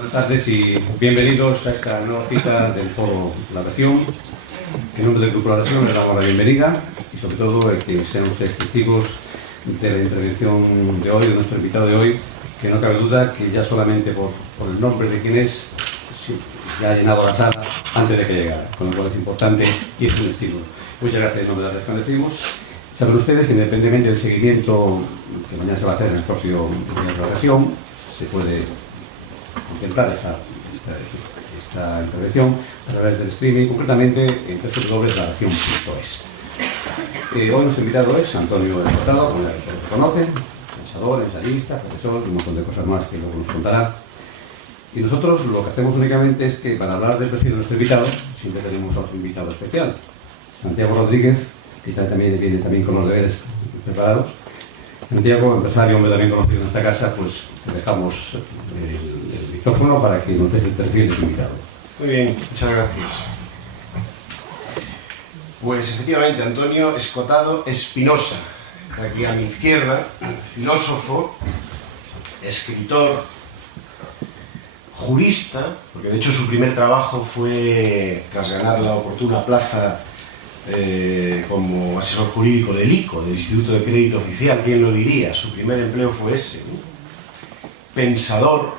Buenas tardes y bienvenidos a esta nueva cita del Foro La Región. En nombre del Grupo La Región les damos la bienvenida y sobre todo que sean ustedes testigos de la intervención de hoy, de nuestro invitado de hoy, que no cabe duda que ya solamente por el nombre de quien es, sí, ya ha llenado la sala antes de que llegara, con lo cual es importante y es un estímulo. Muchas gracias en nombre de la Región. Decimos, saben ustedes que independientemente del seguimiento que mañana se va a hacer en el próximo de la Región, se puede contemplar esta intervención a través del streaming, concretamente en www.laregion.es. Hoy nuestro invitado es Antonio Escotado, como ya todos conocen, pensador, ensayista, profesor, un montón de cosas más que luego nos contará. Y nosotros lo que hacemos únicamente es que para hablar del perfil de nuestro invitado, siempre tenemos a otro invitado especial, Santiago Rodríguez, que también viene también con los deberes preparados. Santiago, empresario, hombre también conocido en esta casa, pues te dejamos el micrófono para que nos des el perfil de tu invitado. Muy bien, muchas gracias. Pues efectivamente, Antonio Escotado Espinosa, está aquí a mi izquierda, filósofo, escritor, jurista, porque de hecho su primer trabajo fue, tras ganar la oportuna plaza como asesor jurídico del ICO, del Instituto de Crédito Oficial, ¿quién lo diría? Su primer empleo fue ese, ¿no? Pensador.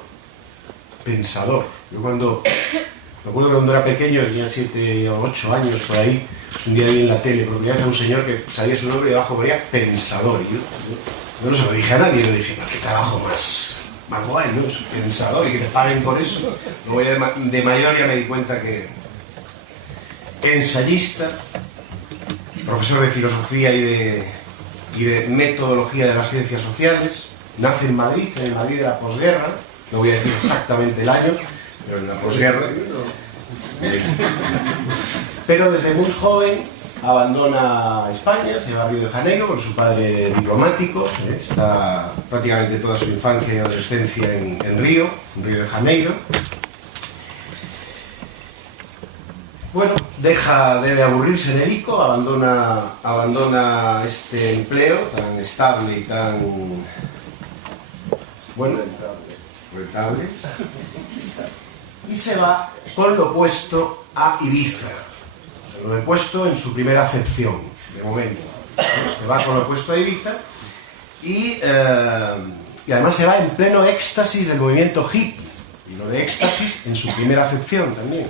Yo me acuerdo que cuando era pequeño, tenía 7 o 8 años por ahí, un día vi en la tele, por primera vez a un señor que sabía su nombre y debajo ponía Pensador. Y yo no se lo dije a nadie, le dije, qué trabajo más guay, ¿no? Pensador, y que te paguen por eso. Luego ya de mayor ya me di cuenta que ensayista, profesor de filosofía y de metodología de las ciencias sociales, nace en Madrid de la posguerra, no voy a decir exactamente el año, pero en la posguerra. Pero desde muy joven abandona España, se va a Río de Janeiro, porque su padre es diplomático, está prácticamente toda su infancia y adolescencia en Río de Janeiro. Bueno, debe aburrirse en el ICO, abandona este empleo tan estable y tan rentable, y se va con lo opuesto a Ibiza. Lo opuesto en su primera acepción, de momento. Se va con lo opuesto a Ibiza y además se va en pleno éxtasis del movimiento hippie, y lo de éxtasis en su primera acepción también,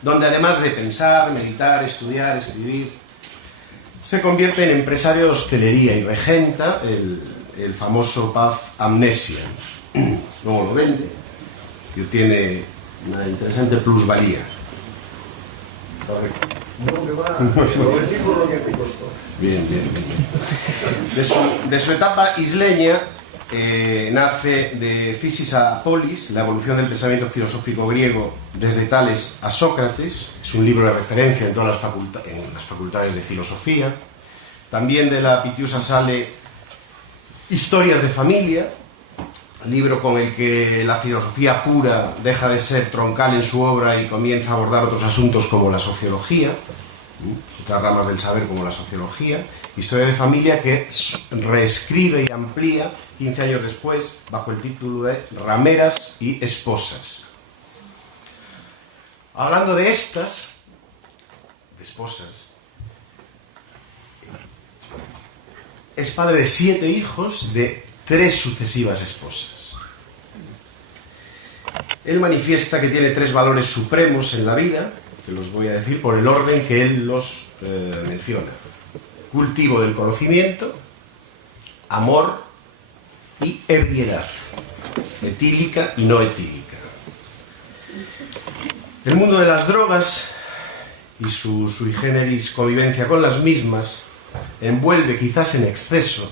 donde además de pensar, meditar, estudiar, escribir, se convierte en empresario de hostelería y regenta el famoso pub Amnesia. Luego lo vende, que tiene una interesante plusvalía. Correcto. No, que va, lo vendí por lo que te costó. Bien. De su etapa isleña nace de Physis a Polis, la evolución del pensamiento filosófico griego desde Tales a Sócrates. Es un libro de referencia en todas las facultades de filosofía. También de la Pitiusa sale Historias de familia, libro con el que la filosofía pura deja de ser troncal en su obra y comienza a abordar otros asuntos como la sociología, otras ramas del saber como la sociología. Historia de familia que reescribe y amplía 15 años después bajo el título de Rameras y esposas. Hablando de esposas, es padre de 7 hijos de 3 sucesivas esposas. Él manifiesta que tiene 3 valores supremos en la vida, que los voy a decir por el orden que él los menciona: cultivo del conocimiento, amor y ebriedad, etílica y no etílica. El mundo de las drogas y su sui generis convivencia con las mismas envuelve, quizás en exceso,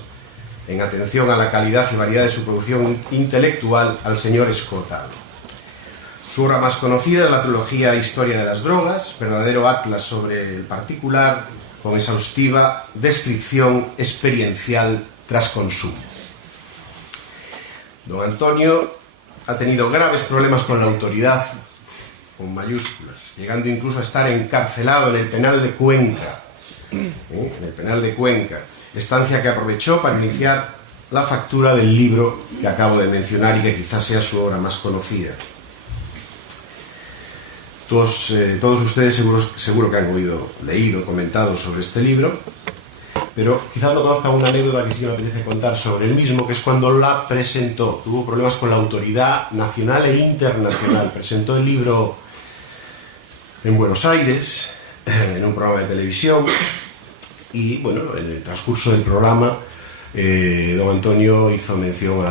en atención a la calidad y variedad de su producción intelectual, al señor Escotado. Su obra más conocida es la trilogía Historia de las drogas, verdadero atlas sobre el particular, con exhaustiva descripción experiencial tras consumo. Don Antonio ha tenido graves problemas con la autoridad, con mayúsculas, llegando incluso a estar encarcelado en el penal de Cuenca, estancia que aprovechó para iniciar la factura del libro que acabo de mencionar y que quizás sea su obra más conocida. Todos ustedes seguro que han leído, comentado sobre este libro, pero quizás no conozcan una anécdota que sí me apetece contar sobre el mismo, que es cuando la presentó. Tuvo problemas con la autoridad nacional e internacional. Presentó el libro en Buenos Aires, en un programa de televisión, y bueno, en el transcurso del programa don Antonio hizo mención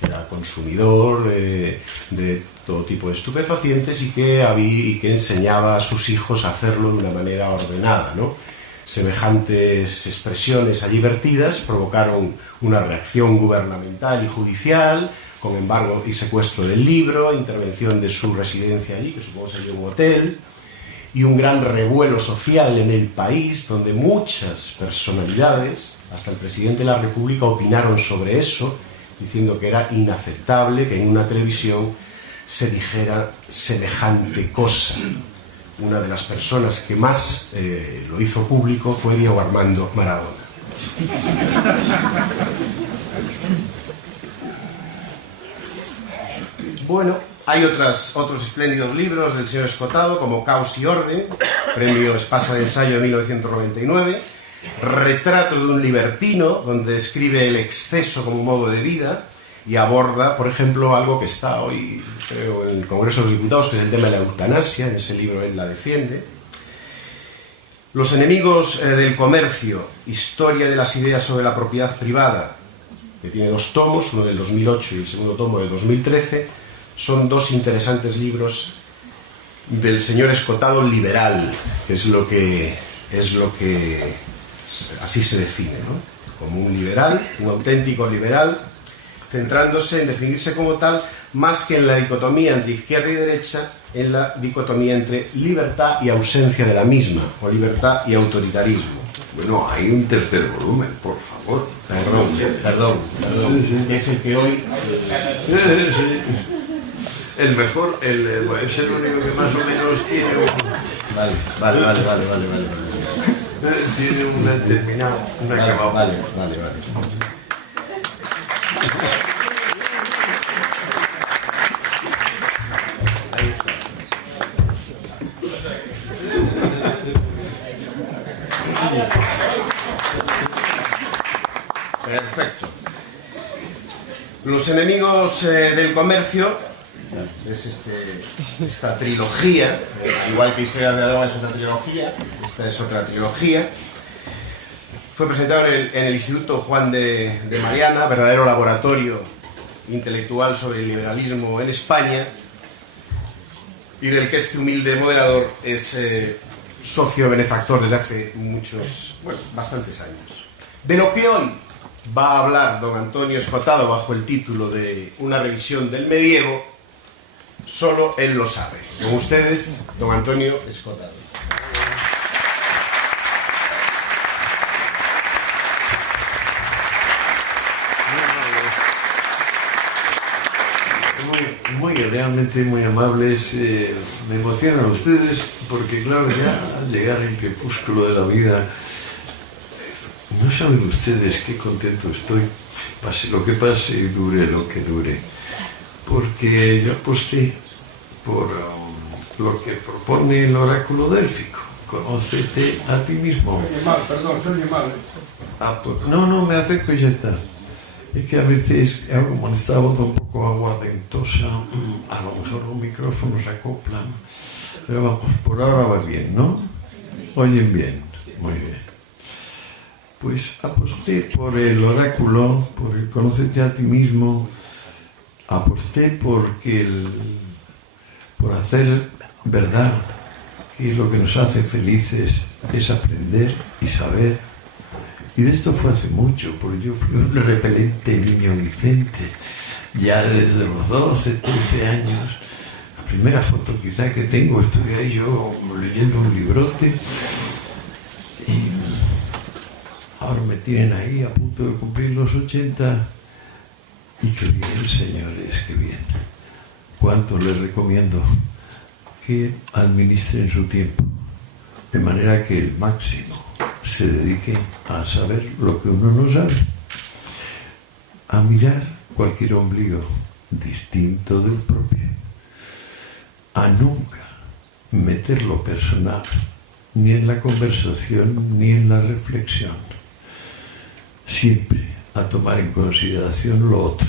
que era consumidor de todo tipo de estupefacientes y que enseñaba a sus hijos a hacerlo de una manera ordenada, ¿no? Semejantes expresiones allí vertidas provocaron una reacción gubernamental y judicial, con embargo y secuestro del libro, intervención de su residencia allí, que supongo sería un hotel, y un gran revuelo social en el país, donde muchas personalidades, hasta el presidente de la República, opinaron sobre eso, diciendo que era inaceptable que en una televisión se dijera semejante cosa. Una de las personas que más lo hizo público fue Diego Armando Maradona. Bueno, hay otros espléndidos libros del señor Escotado, como Caos y Orden, premio Espasa de Ensayo de 1999, Retrato de un libertino, donde describe el exceso como modo de vida y aborda, por ejemplo, algo que está hoy, creo, en el Congreso de los Diputados, que es el tema de la eutanasia. En ese libro él la defiende. Los enemigos del comercio, historia de las ideas sobre la propiedad privada, que tiene 2 tomos, uno del 2008 y el segundo tomo del 2013, son 2 interesantes libros del señor Escotado liberal, que es lo que así se define, ¿no? Como un liberal, un auténtico liberal, centrándose en definirse como tal, más que en la dicotomía entre izquierda y derecha, en la dicotomía entre libertad y ausencia de la misma, o libertad y autoritarismo. Bueno, hay un tercer volumen, por favor. Perdón. Es el que hoy... El mejor, es el único que más o menos tiene Vale. tiene una determinada, un acabado. Vale. Ahí está. Perfecto. Los enemigos del comercio es esta trilogía, igual que Historia de Adón es otra trilogía, esta es otra trilogía. Fue presentado en el Instituto Juan de Mariana, verdadero laboratorio intelectual sobre el liberalismo en España, y del que este humilde moderador es socio benefactor desde hace bastantes años. De lo que hoy va a hablar don Antonio Escotado bajo el título de Una revisión del medievo, solo él lo sabe. Con ustedes, don Antonio Escotado. Realmente muy amables. Me emocionan ustedes porque, claro, ya al llegar el crepúsculo de la vida, no saben ustedes qué contento estoy, pase lo que pase y dure lo que dure, porque yo aposté por lo que propone el oráculo délfico: conócete a ti mismo. Soy mal. No, me acerco y ya está. Es que a veces, como esta voz un poco aguardentosa, a lo mejor los micrófonos se acoplan, pero vamos, por ahora va bien, ¿no? Oyen bien, muy bien. Pues aposté por el oráculo, por el conócete a ti mismo, aposté por hacer verdad, que lo que nos hace felices es aprender y saber. Y de esto fue hace mucho, porque yo fui un repelente niño Vicente, ya desde los 12, 13 años. La primera foto quizá que tengo, estuve ahí yo leyendo un librote, y ahora me tienen ahí a punto de cumplir los 80, y qué bien, señores, qué bien. Cuánto les recomiendo que administren su tiempo, de manera que el máximo se dedique a saber lo que uno no sabe. a mirar cualquier ombligo distinto del propio, a nunca meter lo personal ni en la conversación ni en la reflexión, siempre a tomar en consideración lo otro,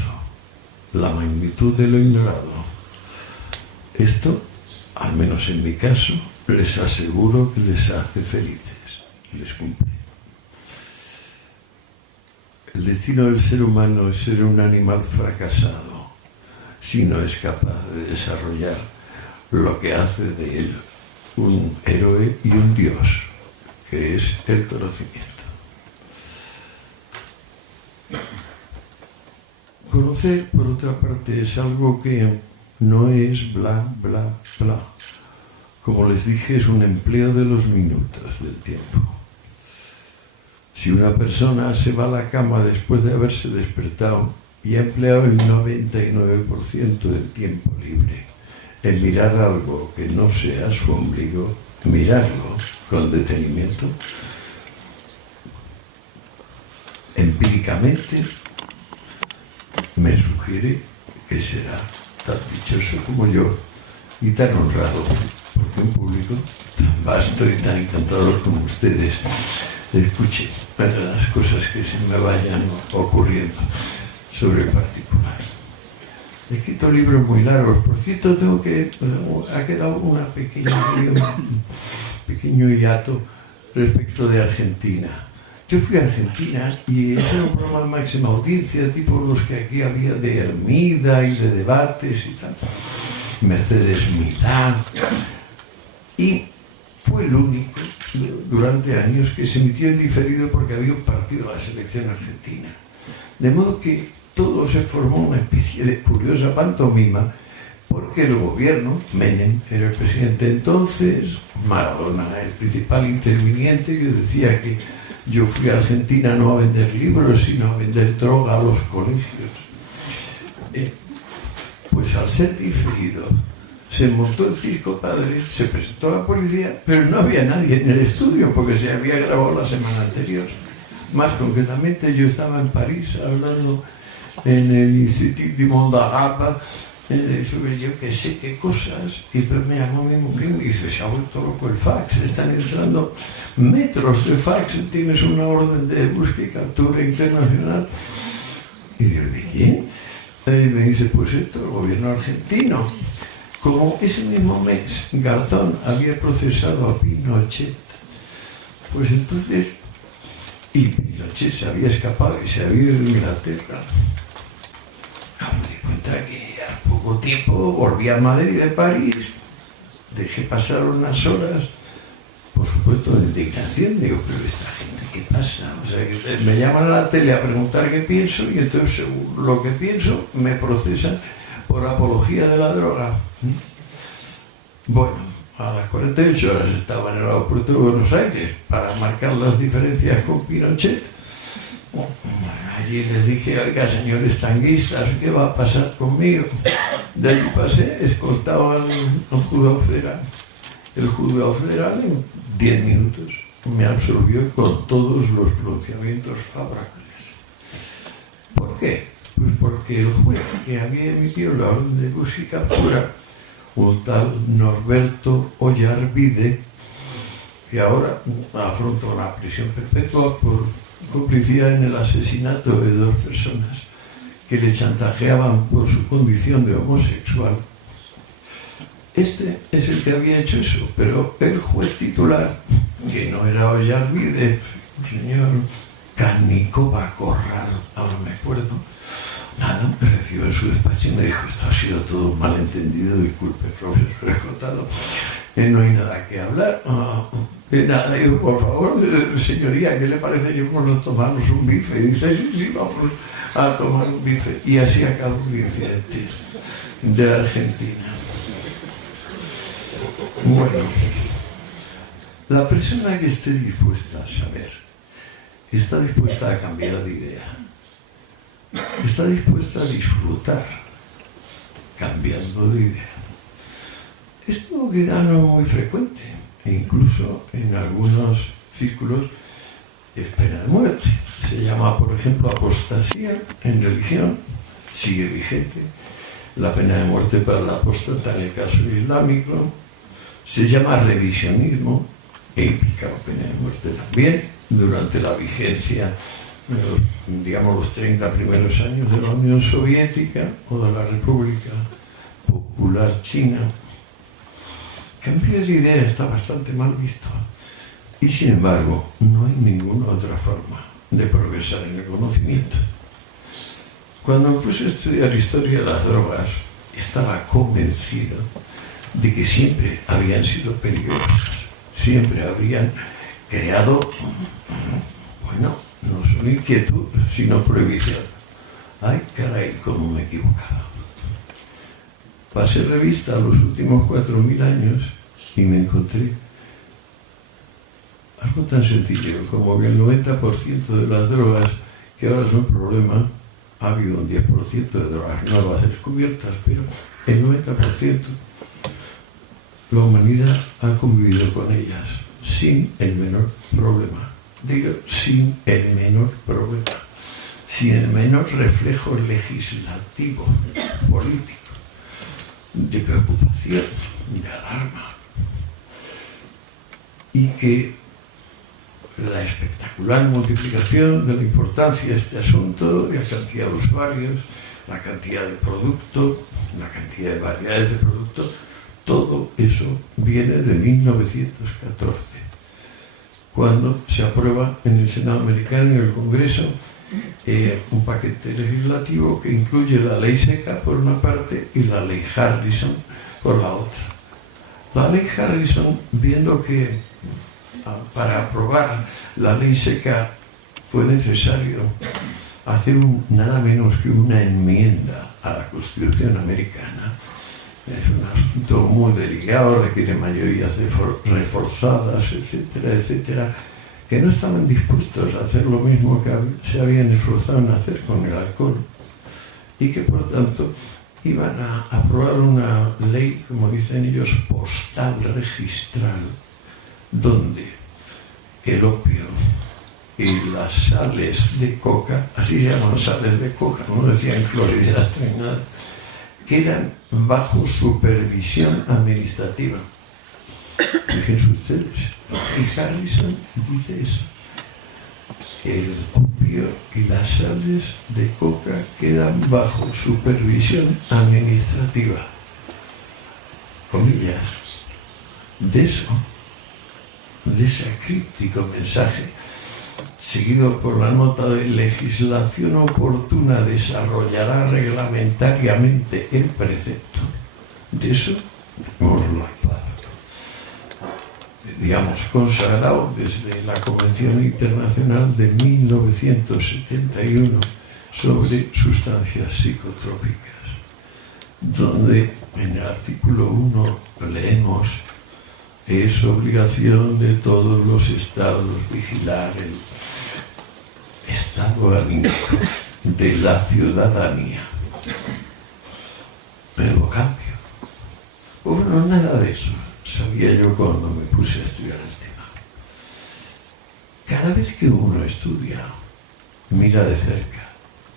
la magnitud de lo ignorado. Esto, al menos en mi caso, les aseguro que les hace felices, les cumple. El destino del ser humano es ser un animal fracasado si no es capaz de desarrollar lo que hace de él un héroe y un dios, que es el conocimiento. Conocer, por otra parte, es algo que no es bla, bla, bla. Como les dije, es un empleo de los minutos del tiempo. Si una persona se va a la cama después de haberse despertado y ha empleado el 99% del tiempo libre en mirar algo que no sea su ombligo, mirarlo con detenimiento, empíricamente me sugiere que será tan dichoso como yo y tan honrado porque un público tan vasto y tan encantador como ustedes escuche las cosas que se me vayan ocurriendo sobre el particular. He escrito libros muy largos. Por cierto, ha quedado un pequeño hiato respecto de Argentina. Yo fui a Argentina y ese era un programa de máxima audiencia, tipo los que aquí había de Hermida y de debates y tal. Mercedes Milá. Y fue el único durante años que se emitió en diferido porque había un partido de la selección argentina. De modo que todo se formó una especie de curiosa pantomima porque el gobierno, Menem era el presidente entonces, Maradona el principal interviniente. Yo decía que yo fui a Argentina no a vender libros, sino a vender droga a los colegios. Pues al ser diferido, se montó el circo padre, se presentó a la policía, pero no había nadie en el estudio porque se había grabado la semana anterior. Más concretamente, yo estaba en París hablando en el Institut du Monde Arabe sobre yo que sé qué cosas, y entonces me llamó mi mujer y me dice: se ha vuelto loco el fax, están entrando metros de fax, tienes una orden de búsqueda y captura internacional. Y yo, ¿de quién? Y me dice: pues esto, el gobierno argentino. Como ese mismo mes Garzón había procesado a Pinochet, pues entonces, y Pinochet se había escapado y se había ido de Inglaterra. Me di cuenta que al poco tiempo volví a Madrid de París, dejé pasar unas horas, por supuesto de indignación. Digo, pero esta gente, ¿qué pasa? O sea, que me llaman a la tele a preguntar qué pienso y entonces según lo que pienso me procesan por apología de la droga. Bueno, a las 48 horas estaba en el aeropuerto de Buenos Aires para marcar las diferencias con Pinochet. Allí les dije: oiga, señores tanguistas, ¿qué va a pasar conmigo? De allí pasé, escoltado al juzgado federal. El juzgado federal en 10 minutos me absolvió con todos los pronunciamientos favorables. ¿Por qué? Pues porque el juez que había emitido la orden de búsqueda y captura, un tal Norberto Ollarvide, que ahora afronta una prisión perpetua por complicidad en el asesinato de 2 personas que le chantajeaban por su condición de homosexual. Este es el que había hecho eso, pero el juez titular, que no era Ollarvide, un señor Canicova Corral, ahora me acuerdo, nada, me recibió en su despacho y me dijo: esto ha sido todo un malentendido, disculpe, profesor Escotado, no hay nada que hablar. Nada, digo, por favor, señoría, ¿qué le parece que nos tomamos un bife? Y dice: sí, vamos a tomar un bife. Y así acabó mi incidente de la Argentina. Bueno, la persona que esté dispuesta a saber, está dispuesta a cambiar de idea, está dispuesta a disfrutar cambiando de idea. Esto queda no muy frecuente, e incluso en algunos círculos es pena de muerte. Se llama, por ejemplo, apostasía en religión, sigue vigente. La pena de muerte para el apóstata en el caso islámico. Se llama revisionismo e implica la pena de muerte también durante la vigencia, digamos, los 30 primeros años de la Unión Soviética o de la República Popular China. Cambio de idea está bastante mal visto. Y sin embargo, no hay ninguna otra forma de progresar en el conocimiento. Cuando me puse a estudiar historia de las drogas, estaba convencido de que siempre habían sido peligrosas, siempre habrían creado, bueno, no solo inquietud, sino prohibición. Ay, caray, cómo me he equivocado. Pasé revista a los últimos 4.000 años y me encontré algo tan sencillo como que el 90% de las drogas que ahora son problema, ha habido un 10% de drogas nuevas descubiertas, pero el 90% la humanidad ha convivido con ellas sin el menor problema. Digo, sin el menor problema, sin el menor reflejo legislativo, político, de preocupación, de alarma. Y que la espectacular multiplicación de la importancia de este asunto, de la cantidad de usuarios, la cantidad de producto, la cantidad de variedades de productos, todo eso viene de 1914, cuando se aprueba en el Senado americano y en el Congreso un paquete legislativo que incluye la ley seca por una parte y la ley Harrison por la otra. La ley Harrison, viendo que para aprobar la ley seca fue necesario hacer nada menos que una enmienda a la Constitución americana. Es un asunto muy delicado, requiere mayorías reforzadas, etcétera, etcétera, que no estaban dispuestos a hacer lo mismo que se habían esforzado en hacer con el alcohol y que por tanto iban a aprobar una ley, como dicen ellos, postal registral, donde el opio y las sales de coca, así se llaman sales de coca, no decían clorhidrato ni nada, quedan bajo supervisión administrativa. Fíjense ustedes, y Harrison dice eso. El opio y las sales de coca quedan bajo supervisión administrativa. Comillas. De eso, de ese críptico mensaje, seguido por la nota de legislación oportuna desarrollará reglamentariamente el precepto. De eso hemos hablado, digamos, consagrado desde la Convención Internacional de 1971 sobre sustancias psicotrópicas, donde en el artículo 1 leemos: es obligación de todos los estados vigilar el estado anímico de la ciudadanía. Pero cambio. Bueno, nada de eso sabía yo cuando me puse a estudiar el tema. Cada vez que uno estudia, mira de cerca.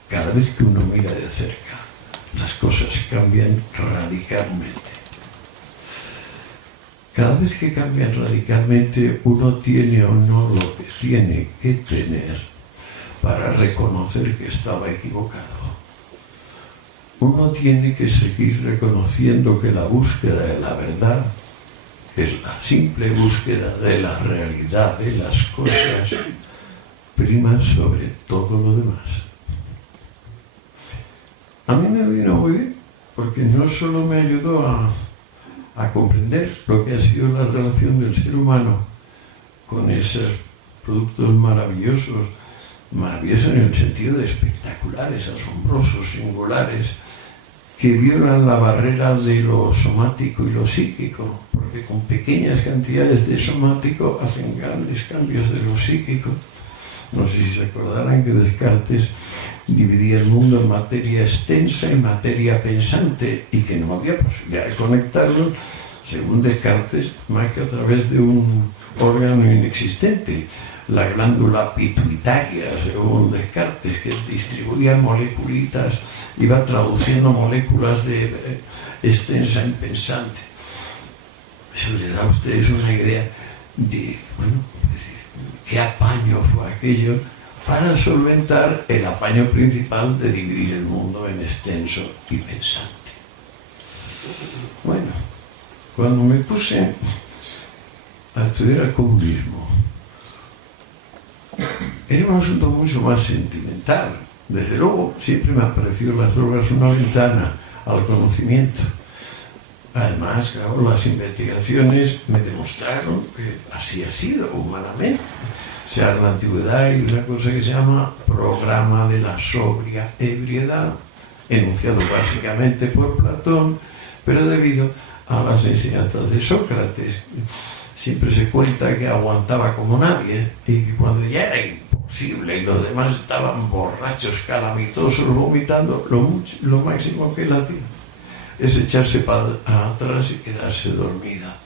Cada vez que uno mira de cerca, las cosas cambian radicalmente. Cada vez que cambian radicalmente, uno tiene o no lo que tiene que tener para reconocer que estaba equivocado. Uno tiene que seguir reconociendo que la búsqueda de la verdad es la simple búsqueda de la realidad de las cosas, prima sobre todo lo demás. A mí me vino muy bien, porque no solo me ayudó a comprender lo que ha sido la relación del ser humano con esos productos maravillosos en el sentido de espectaculares, asombrosos, singulares, que violan la barrera de lo somático y lo psíquico, porque con pequeñas cantidades de somático hacen grandes cambios de lo psíquico. No sé si se acordarán que Descartes dividía el mundo en materia extensa y materia pensante, y que no había posibilidad de conectarlo, según Descartes, más que a través de un órgano inexistente, la glándula pituitaria, según Descartes, que distribuía moleculitas, iba traduciendo moléculas de extensa en pensante. Eso le da a ustedes una idea de, bueno, qué apaño fue aquello para solventar el apaño principal de dividir el mundo en extenso y pensante. Bueno, cuando me puse a estudiar el comunismo, era un asunto mucho más sentimental. Desde luego, siempre me han parecido las drogas una ventana al conocimiento. Además, claro, las investigaciones me demostraron que así ha sido humanamente. O sea, en la antigüedad hay una cosa que se llama programa de la sobria ebriedad, enunciado básicamente por Platón, pero debido a las enseñanzas de Sócrates. Siempre se cuenta que aguantaba como nadie y que cuando ya era imposible y los demás estaban borrachos, calamitosos, vomitando, lo máximo que él hacía es echarse para atrás y quedarse dormida.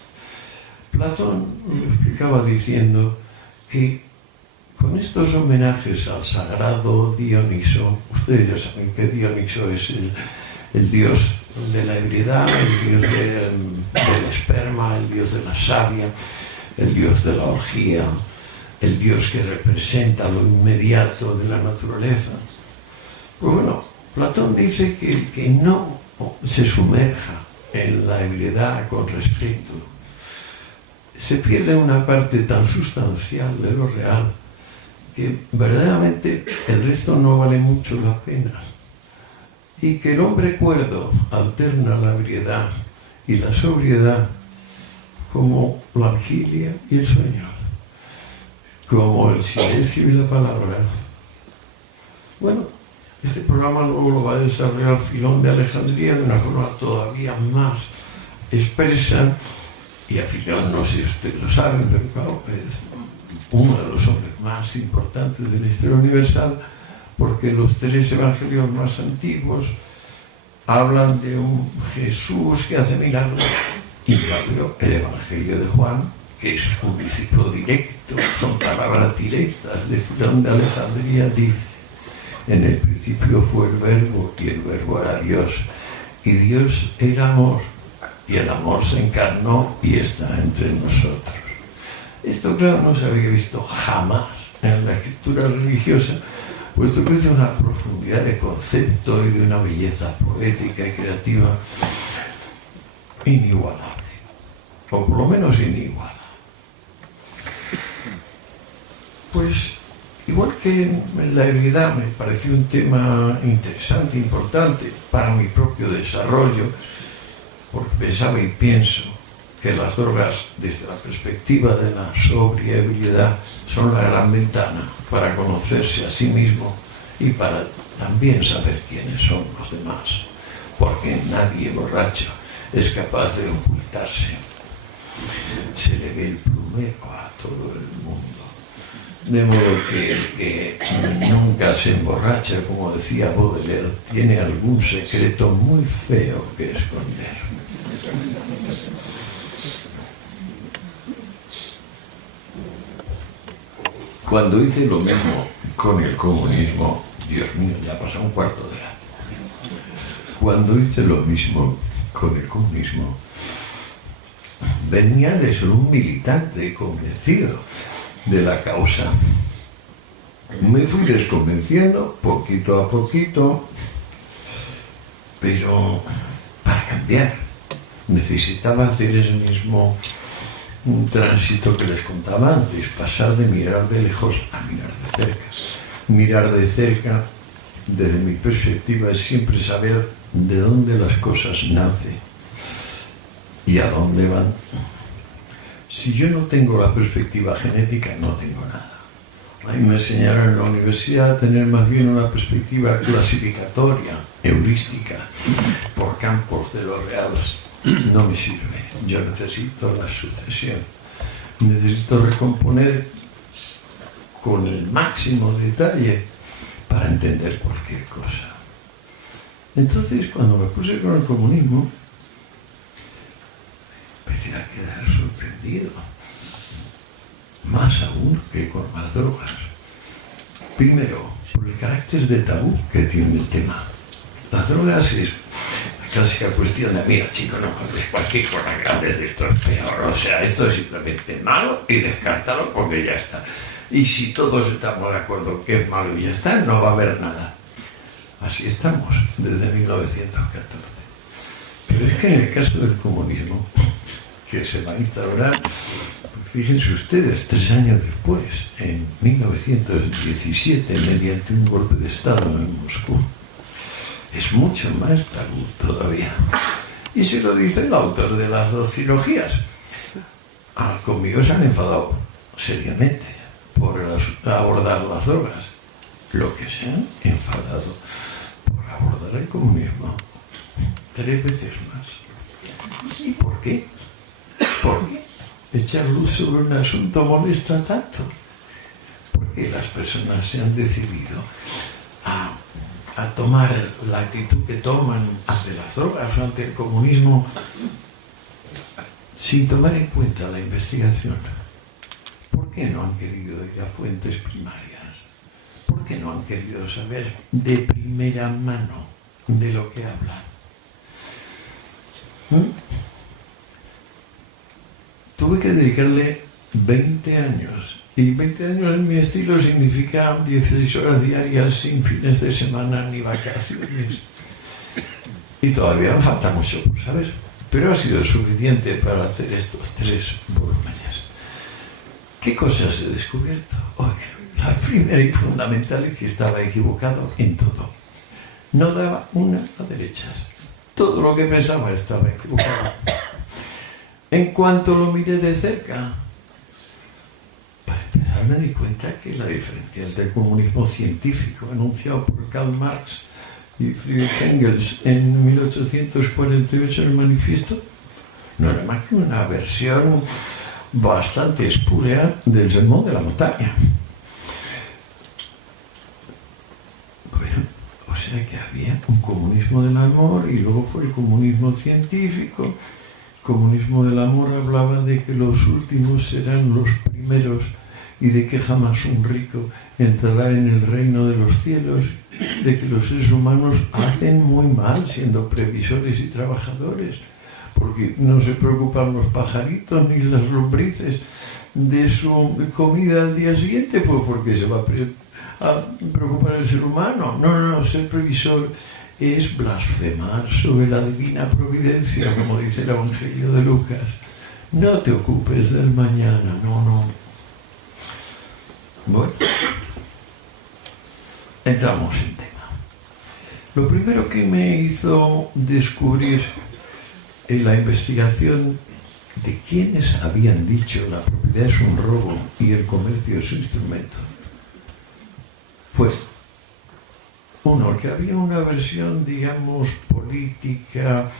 Platón lo explicaba diciendo que con estos homenajes al sagrado Dioniso, ustedes ya saben que Dioniso es el dios de la ebriedad, el dios del esperma, el dios de la savia, el dios de la orgía, el dios que representa lo inmediato de la naturaleza. Pues bueno, Platón dice que el que no se sumerja en la ebriedad con respeto se pierde una parte tan sustancial de lo real que verdaderamente el resto no vale mucho la pena, y que el hombre cuerdo alterna la ebriedad y la sobriedad como la vigilia y el sueño, como el silencio y la palabra. Bueno, este programa luego lo va a desarrollar Filón de Alejandría de una forma todavía más expresa, y a Filón, no sé si ustedes lo saben, pero claro, es uno de los hombres más importantes de la historia universal, porque los tres evangelios más antiguos hablan de un Jesús que hace milagros, y claro, el evangelio de Juan, que es un discípulo directo, son palabras directas de Filón de Alejandría, dice: en el principio fue el verbo, y el verbo era Dios, y Dios era amor, y el amor se encarnó y está entre nosotros. Esto, claro, no se había visto jamás en la escritura religiosa, puesto que es de una profundidad de concepto y de una belleza poética y creativa inigualable, o por lo menos inigualable. Pues, igual que la ebriedad me pareció un tema interesante, importante para mi propio desarrollo, porque pensaba y pienso que las drogas, desde la perspectiva de la sobria ebriedad, son la gran ventana para conocerse a sí mismo y para también saber quiénes son los demás, porque nadie borracho es capaz de ocultarse. Se le ve el plumero a todo el mundo. De modo que el que nunca se emborracha, como decía Baudelaire, tiene algún secreto muy feo que esconder. Cuando hice lo mismo con el comunismo, Dios mío, ya pasa un cuarto de hora. Cuando hice lo mismo con el comunismo, venía de ser un militante convencido de la causa. Me fui desconvenciendo poquito a poquito, pero para cambiar necesitaba hacer ese mismo tránsito que les contaba antes, pasar de mirar de lejos a mirar de cerca. Mirar de cerca, desde mi perspectiva, es siempre saber de dónde las cosas nacen y a dónde van. Si yo no tengo la perspectiva genética, no tengo nada. A mí me enseñaron en la universidad a tener más bien una perspectiva clasificatoria, heurística, por campos de los reales. No me sirve. Yo necesito la sucesión. Necesito recomponer con el máximo detalle para entender cualquier cosa. Entonces, cuando me puse con el comunismo, empecé a quedar sorprendido. Más aún que con las drogas. Primero, por el carácter de tabú que tiene el tema. Las drogas es la clásica cuestión de, mira chico, no compres cualquier cosa grande, de esto es peor, o sea, esto es simplemente malo y descártalo porque ya está. Y si todos estamos de acuerdo que es malo y ya está, no va a haber nada. Así estamos desde 1914. Pero es que en el caso del comunismo, que se va a instaurar, pues fíjense ustedes, 3 años después, en 1917, mediante un golpe de Estado en Moscú, es mucho más tabú todavía. Y se lo dice el autor de las 2 trilogías. Conmigo se han enfadado seriamente por abordar las drogas. Lo que se han enfadado por abordar el comunismo 3 veces más. ¿Y por qué? ¿Por qué echar luz sobre un asunto molesta tanto? Porque las personas se han decidido a tomar la actitud que toman ante las drogas o ante el comunismo sin tomar en cuenta la investigación. ¿Por qué no han querido ir a fuentes primarias? ¿Por qué no han querido saber de primera mano de lo que hablan? Tuve que dedicarle 20 años. Y 20 años en mi estilo significa 16 horas diarias sin fines de semana ni vacaciones. Y todavía me falta mucho por saber. Pero ha sido suficiente para hacer estos 3 volúmenes. ¿Qué cosas he descubierto? La primera y fundamental es que estaba equivocado en todo. No daba una a derechas. Todo lo que pensaba estaba equivocado. En cuanto lo miré de cerca, para empezar me di cuenta que la diferencia entre el comunismo científico anunciado por Karl Marx y Friedrich Engels en 1848 en el manifiesto no era más que una versión bastante espúrea del sermón de la montaña. Bueno, o sea que había un comunismo del amor y luego fue el comunismo científico. El comunismo del amor hablaba de que los últimos serán los primeros y de que jamás un rico entrará en el reino de los cielos, de que los seres humanos hacen muy mal siendo previsores y trabajadores, porque no se preocupan los pajaritos ni las lombrices de su comida al día siguiente, pues porque se va a preocupar el ser humano. No, ser previsor es blasfemar sobre la divina providencia, como dice el Evangelio de Lucas. No te ocupes del mañana, no. Bueno, entramos en tema. Lo primero que me hizo descubrir en la investigación de quiénes habían dicho la propiedad es un robo y el comercio es un instrumento fue uno, que había una versión, digamos, política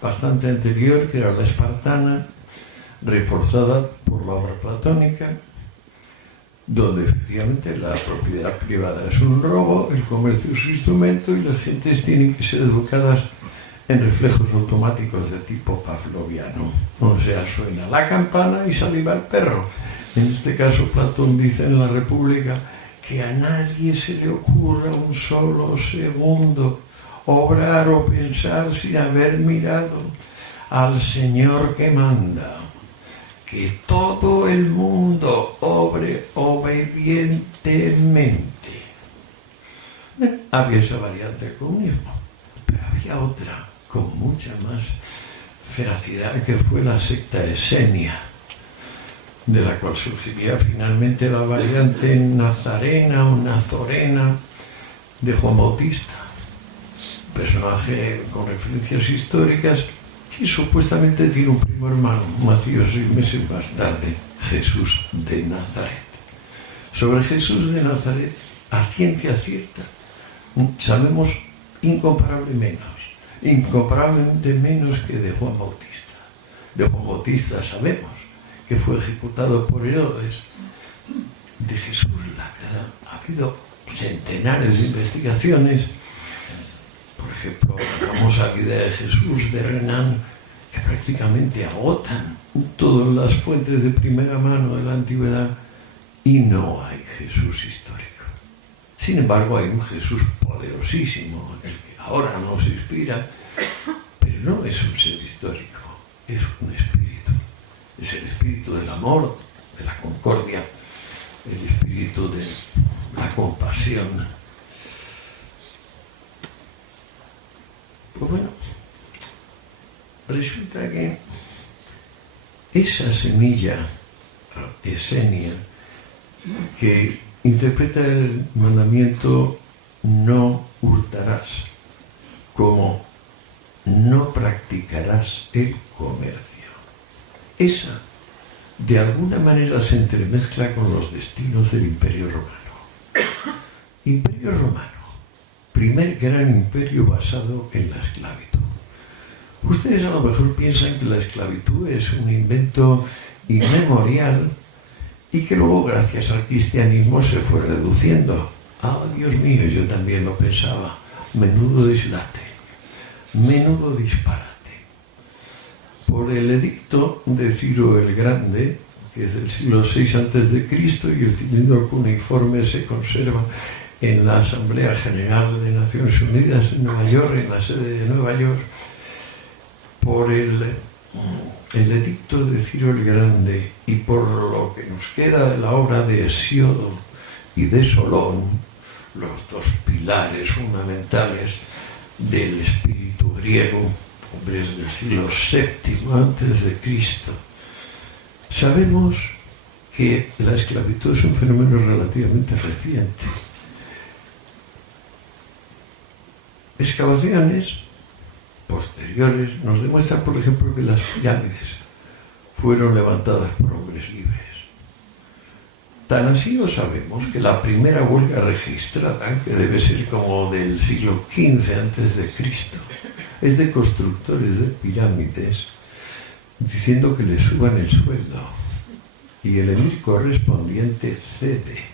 bastante anterior, que era la espartana, reforzada por la obra platónica, donde efectivamente la propiedad privada es un robo, el comercio es un instrumento y las gentes tienen que ser educadas en reflejos automáticos de tipo pavloviano. O sea, suena la campana y saliva el perro. En este caso, Platón dice en la República que a nadie se le ocurra un solo segundo obrar o pensar sin haber mirado al Señor que manda. Que todo el mundo obre obedientemente. Había esa variante del comunismo, pero había otra con mucha más feracidad, que fue la secta esenia, de la cual surgiría finalmente la variante nazarena o nazorena de Juan Bautista, personaje con referencias históricas que supuestamente tiene un primo hermano, nacido 6 meses más tarde, Jesús de Nazaret. Sobre Jesús de Nazaret, a ciencia cierta, sabemos incomparablemente menos que de Juan Bautista. De Juan Bautista sabemos que fue ejecutado por Herodes. De Jesús, la verdad, ha habido centenares de investigaciones. Por ejemplo, la famosa vida de Jesús de Renan, que prácticamente agotan todas las fuentes de primera mano de la antigüedad y no hay Jesús histórico. Sin embargo, hay un Jesús poderosísimo, el que ahora nos inspira, pero no es un ser histórico, es un espíritu. Es el espíritu del amor, de la concordia, el espíritu de la compasión. Pues bueno, resulta que esa semilla esenia que interpreta el mandamiento no hurtarás como no practicarás el comercio. Esa, de alguna manera, se entremezcla con los destinos del Imperio Romano. Imperio Romano, primer gran imperio basado en la esclavitud. Ustedes a lo mejor piensan que la esclavitud es un invento inmemorial y que luego, gracias al cristianismo, se fue reduciendo. Ah, Dios mío, yo también lo pensaba. Menudo dislate, menudo disparate. Por el edicto de Ciro el Grande, que es del siglo VI a.C., y el cilindro cuneiforme se conserva en la Asamblea General de Naciones Unidas en Nueva York, en la sede de Nueva York, por el edicto de Ciro el Grande y por lo que nos queda de la obra de Hesíodo y de Solón, los dos pilares fundamentales del espíritu griego, hombres del siglo VII a.C., sabemos que la esclavitud es un fenómeno relativamente reciente. Excavaciones posteriores nos demuestran, por ejemplo, que las pirámides fueron levantadas por hombres libres. Tan así lo sabemos que la primera huelga registrada, que debe ser como del siglo XV a.C., es de constructores de pirámides diciendo que les suban el sueldo, y el emir correspondiente cede.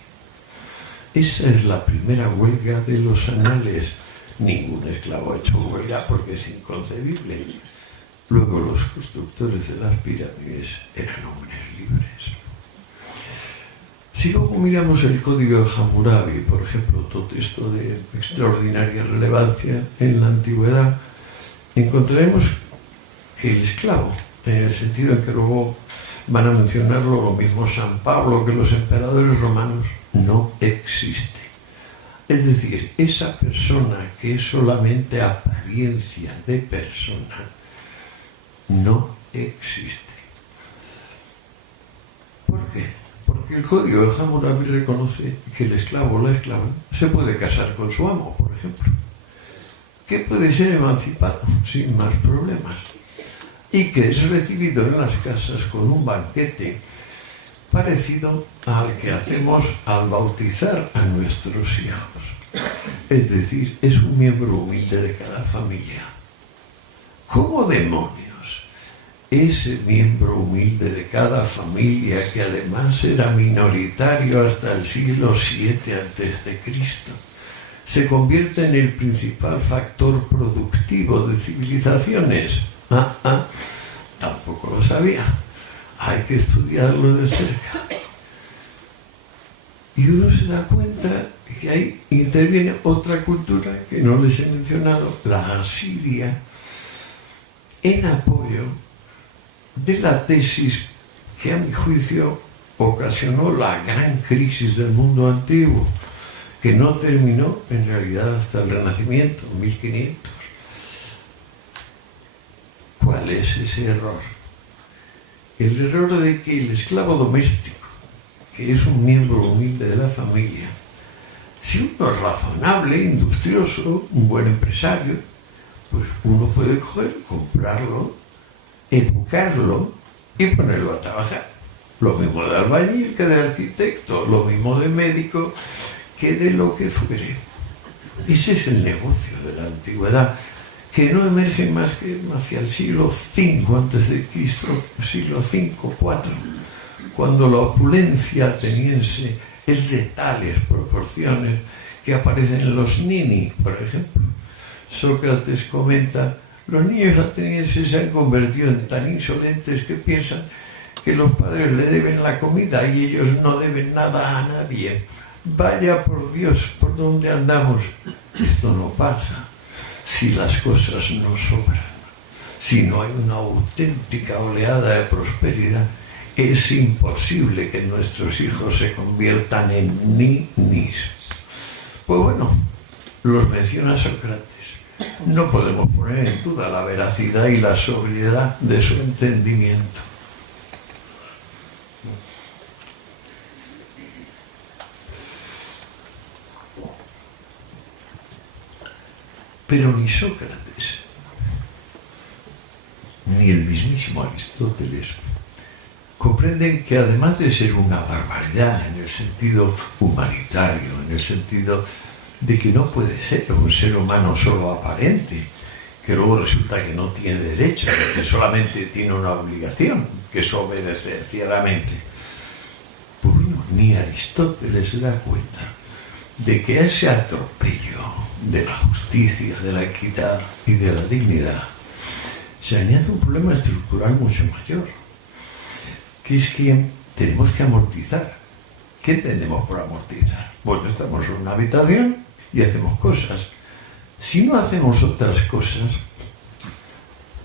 Esa es la primera huelga de los anales. Ningún esclavo ha hecho huelga porque es inconcebible. Luego los constructores de las pirámides eran hombres libres. Si luego miramos el código de Hammurabi, por ejemplo, todo esto de extraordinaria relevancia en la antigüedad, encontraremos que el esclavo, en el sentido en que luego van a mencionarlo lo mismo San Pablo que los emperadores romanos, no existe. Es decir, esa persona que es solamente apariencia de persona, no existe. ¿Por qué? Porque el código de Hammurabi reconoce que el esclavo o la esclava se puede casar con su amo, por ejemplo, que puede ser emancipado sin más problemas y que es recibido en las casas con un banquete parecido al que hacemos al bautizar a nuestros hijos. Es decir, es un miembro humilde de cada familia. ¿Cómo demonios ese miembro humilde de cada familia, que además era minoritario hasta el siglo VII a.C., se convierte en el principal factor productivo de civilizaciones? Tampoco lo sabía. Hay que estudiarlo de cerca. Y uno se da cuenta que ahí interviene otra cultura que no les he mencionado, la asiria, en apoyo de la tesis que, a mi juicio, ocasionó la gran crisis del mundo antiguo, que no terminó en realidad hasta el Renacimiento, 1500. ¿Cuál es ese error? El error de que el esclavo doméstico, que es un miembro humilde de la familia, si uno es razonable, industrioso, un buen empresario, pues uno puede coger, comprarlo, educarlo y ponerlo a trabajar. Lo mismo de albañil que de arquitecto, lo mismo de médico que de lo que fuere. Ese es el negocio de la antigüedad, que no emerge más que hacia el siglo V a.C., siglo V, IV, cuando la opulencia ateniense es de tales proporciones que aparecen en los nini, por ejemplo. Sócrates comenta: los niños atenienses se han convertido en tan insolentes que piensan que los padres le deben la comida y ellos no deben nada a nadie. Vaya por Dios, por donde andamos. Esto no pasa si las cosas no sobran, si no hay una auténtica oleada de prosperidad. Es imposible que nuestros hijos se conviertan en ninis. Pues bueno, los menciona Sócrates. No podemos poner en duda la veracidad y la sobriedad de su entendimiento. Pero ni Sócrates, ni el mismísimo Aristóteles comprenden que además de ser una barbaridad en el sentido humanitario, en el sentido de que no puede ser un ser humano solo aparente, que luego resulta que no tiene derecho, que solamente tiene una obligación, que es obedecer ciegamente. Por uno, ni Aristóteles se da cuenta de que a ese atropello de la justicia, de la equidad y de la dignidad se añade un problema estructural mucho mayor, que es que tenemos que amortizar. ¿Qué entendemos por amortizar? Bueno, estamos en una habitación y hacemos cosas. Si no hacemos otras cosas,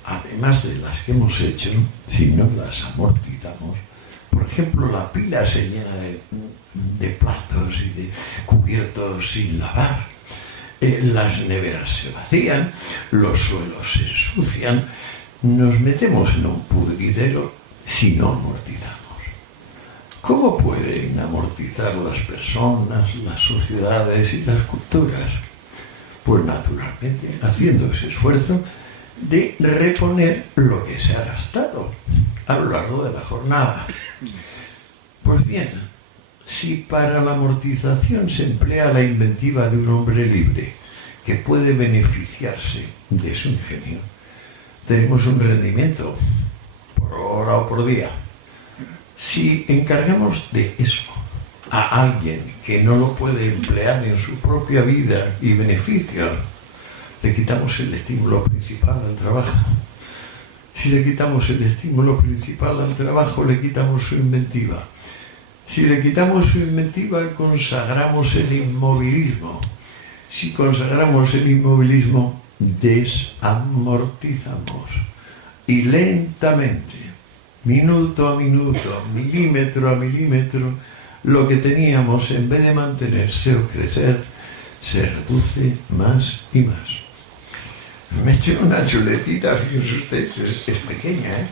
además de las que hemos hecho, si no las amortizamos, por ejemplo, la pila se llena de platos y de cubiertos sin lavar, las neveras se vacían, los suelos se ensucian, nos metemos en un pudridero si no amortizamos. ¿Cómo pueden amortizar las personas, las sociedades y las culturas? Pues naturalmente haciendo ese esfuerzo de reponer lo que se ha gastado a lo largo de la jornada. Pues bien, si para la amortización se emplea la inventiva de un hombre libre que puede beneficiarse de su ingenio, tenemos un rendimiento por hora o por día. Si encargamos de eso a alguien que no lo puede emplear en su propia vida y beneficio, le quitamos el estímulo principal al trabajo. Si le quitamos el estímulo principal al trabajo, le quitamos su inventiva. Si le quitamos su inventiva, consagramos el inmovilismo. Si consagramos el inmovilismo, desamortizamos. Y lentamente, minuto a minuto, milímetro a milímetro, lo que teníamos, en vez de mantenerse o crecer, se reduce más y más. Me eché una chuletita, fíjense ustedes, es pequeña, ¿eh?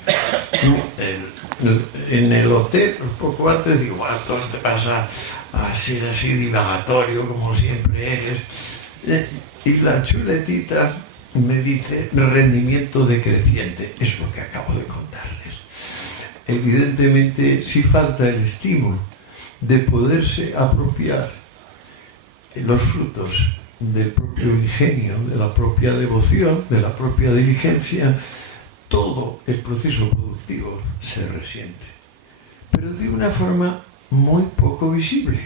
En el hotel, poco antes, digo, bueno, tú te vas a ser así divagatorio como siempre eres. Y la chuletita me dice rendimiento decreciente. Es lo que acabo de contarles. Evidentemente, si falta el estímulo de poderse apropiar los frutos del propio ingenio, de la propia devoción, de la propia diligencia, todo el proceso productivo se resiente, pero de una forma muy poco visible,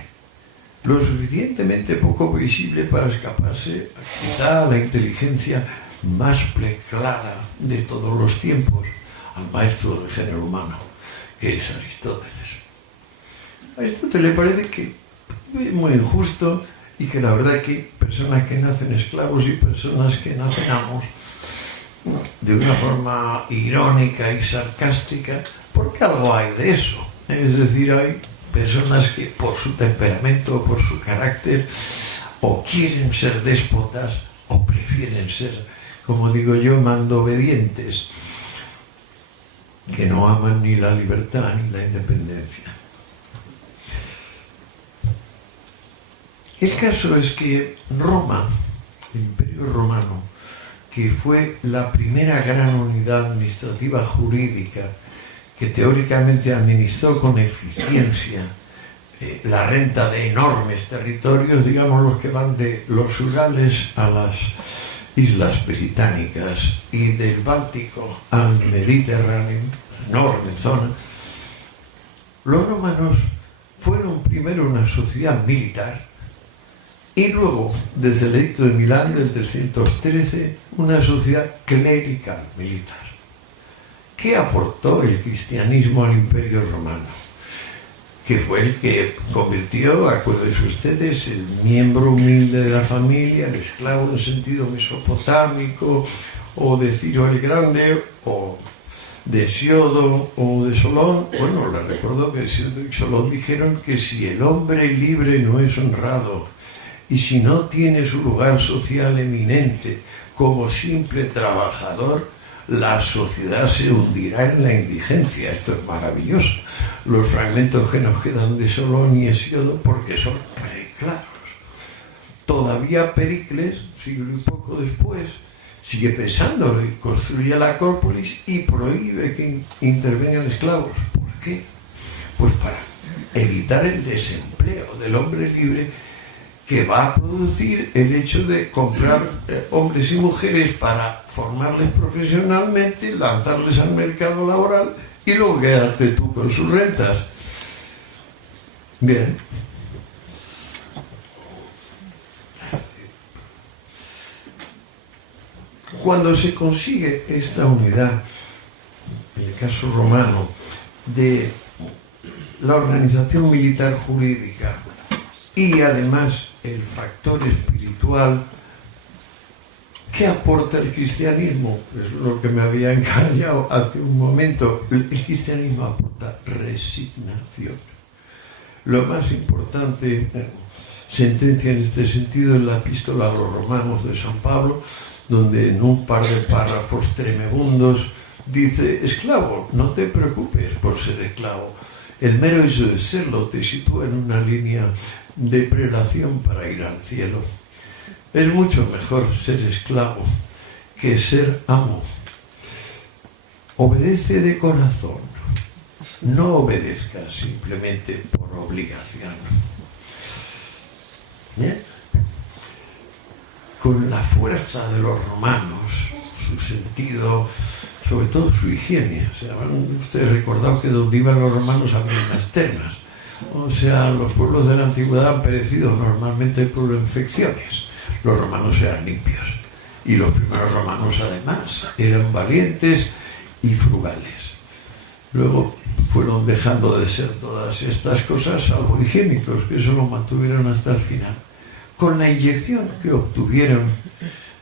lo suficientemente poco visible para escaparse quizá a la inteligencia más clara de todos los tiempos, al maestro del género humano, que es Aristóteles. A Aristóteles le parece que es muy injusto y que la verdad que personas que nacen esclavos y personas que nacen amos, de una forma irónica y sarcástica, porque algo hay de eso. Es decir, hay personas que por su temperamento, por su carácter, o quieren ser déspotas o prefieren ser, como digo yo, mandobedientes, que no aman ni la libertad ni la independencia. El caso es que Roma, el Imperio Romano, que fue la primera gran unidad administrativa jurídica que teóricamente administró con eficiencia la renta de enormes territorios, digamos los que van de los Urales a las Islas Británicas y del Báltico al Mediterráneo, enorme zona. Los romanos fueron primero una sociedad militar y luego, desde el Edicto de Milán del 313, una sociedad clerical militar. ¿qué aportó el cristianismo al Imperio Romano? Que fue el que convirtió, acuérdense ustedes, el miembro humilde de la familia, el esclavo en sentido mesopotámico, o de Ciro el Grande, o de Hesiodo, o de Solón. Bueno, les recuerdo que Hesiodo y Solón dijeron que si el hombre libre no es honrado, y si no tiene su lugar social eminente como simple trabajador, la sociedad se hundirá en la indigencia. Esto es maravilloso. Los fragmentos que nos quedan de Solón y Hesiodo, porque son preclaros. Todavía Pericles, siglo y poco después, sigue pensándolo y construye la Acrópolis y prohíbe que intervengan esclavos. ¿Por qué? Pues para evitar el desempleo del hombre libre, que va a producir el hecho de comprar hombres y mujeres para formarles profesionalmente, lanzarles al mercado laboral y luego quedarte tú con sus rentas. Bien. Cuando se consigue esta unidad, en el caso romano, de la organización militar jurídica y además el factor espiritual, ¿qué aporta el cristianismo? Es lo que me había encallado hace un momento. El cristianismo aporta resignación. Lo más importante, sentencia en este sentido, es la epístola a los romanos de San Pablo, donde en un par de párrafos tremebundos dice: esclavo, no te preocupes por ser esclavo. El mero hecho de serlo te sitúa en una línea de prelación para ir al cielo. Es mucho mejor ser esclavo que ser amo. Obedece de corazón, no obedezca simplemente por obligación. ¿Bien? Con la fuerza de los romanos, su sentido, sobre todo su higiene. O sea, ustedes recordaron que donde iban los romanos había unas termas. O sea, los pueblos de la antigüedad han perecido normalmente por infecciones. Los romanos eran limpios. Y los primeros romanos, además, eran valientes y frugales. Luego fueron dejando de ser todas estas cosas, salvo higiénicos, que eso lo mantuvieron hasta el final. Con la inyección que obtuvieron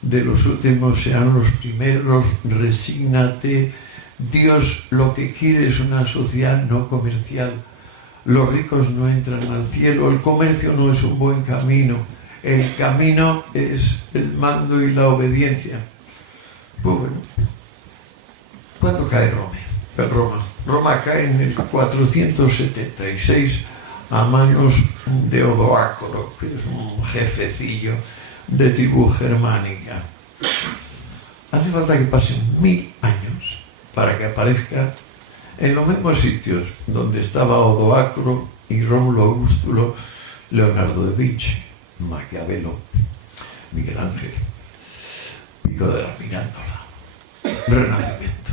de los últimos sean los primeros, resígnate, Dios lo que quiere es una sociedad no comercial. Los ricos no entran al cielo, el comercio no es un buen camino, el camino es el mando y la obediencia. Pues bueno, ¿cuándo cae Roma? Roma cae en el 476 a manos de Odoacro, que es un jefecillo de tribu germánica. Hace falta que pasen 1000 años para que aparezca en los mismos sitios donde estaba Odoacro y Rómulo Augustulo, Leonardo da Vinci, Maquiavelo, Miguel Ángel, Pico de la Mirándola, Renacimiento.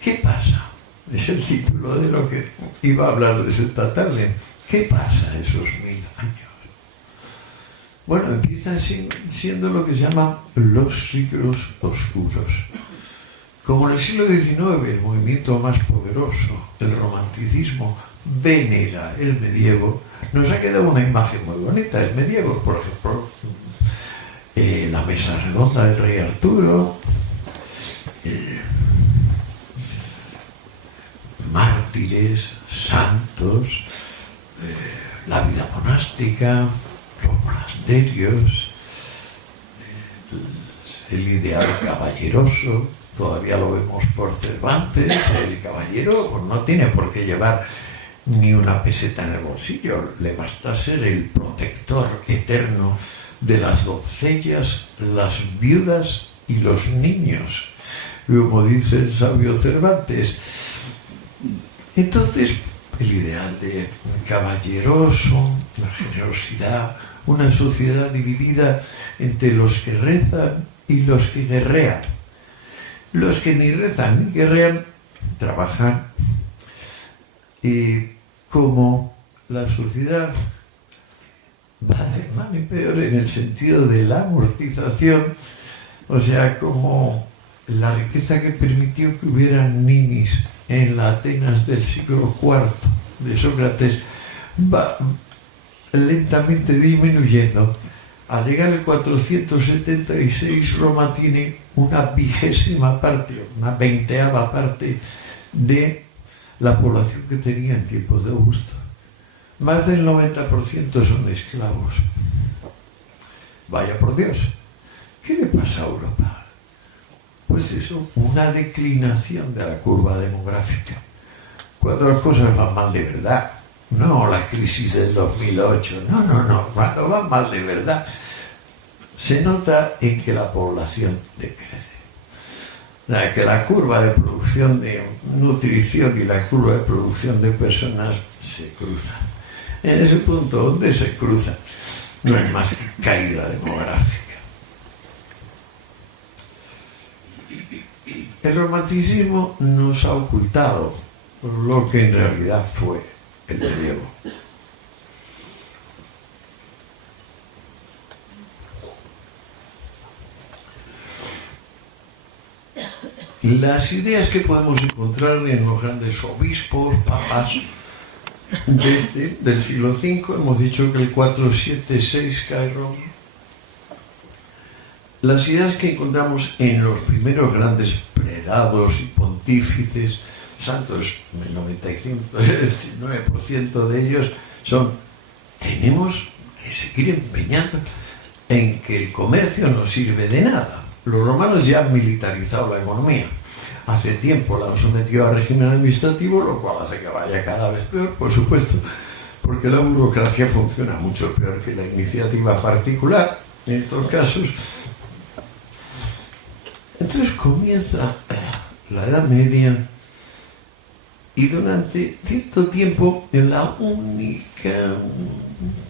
¿Qué pasa? Es el título de lo que iba a hablarles esta tarde. ¿Qué pasa esos 1000 años? Bueno, empiezan siendo lo que se llaman los siglos oscuros. Como en el siglo XIX el movimiento más poderoso, el romanticismo, venera el medievo, nos ha quedado una imagen muy bonita del medievo. Por ejemplo, la mesa redonda del rey Arturo, mártires, santos, la vida monástica, los monasterios, el ideal caballeroso. Todavía lo vemos por Cervantes. El caballero pues, no tiene por qué llevar ni una peseta en el bolsillo, le basta ser el protector eterno de las doncellas, las viudas y los niños, como dice el sabio Cervantes. Entonces, el ideal de caballeroso, la generosidad, una sociedad dividida entre los que rezan y los que guerrean. Los que ni rezan ni guerrean, trabajan. Y como la sociedad va de mal en peor en el sentido de la amortización, o sea, como la riqueza que permitió que hubiera ninis en la Atenas del siglo IV de Sócrates va lentamente disminuyendo. Al llegar al 476, Roma tiene una 20ª parte, una 20ª parte de la población que tenía en tiempos de Augusto. Más del 90% son esclavos. Vaya por Dios, ¿qué le pasa a Europa? Pues eso, una declinación de la curva demográfica. Cuando las cosas van mal de verdad, no la crisis del 2008, no, cuando van mal de verdad, se nota en que la población decrece. Que la curva de producción de nutrición y la curva de producción de personas se cruzan. En ese punto donde se cruzan, no hay más que caída demográfica. El romanticismo nos ha ocultado lo que en realidad fue el medievo. Las ideas que podemos encontrar en los grandes obispos, papas, del siglo V, hemos dicho que el 476 cae Roma. Las ideas que encontramos en los primeros grandes prelados y pontífices santos, el 99% de ellos son: tenemos que seguir empeñando en que el comercio no sirve de nada. Los romanos ya han militarizado la economía. Hace tiempo la han sometido a régimen administrativo, lo cual hace que vaya cada vez peor, por supuesto, porque la burocracia funciona mucho peor que la iniciativa particular en estos casos. Entonces comienza la Edad Media y durante cierto tiempo la única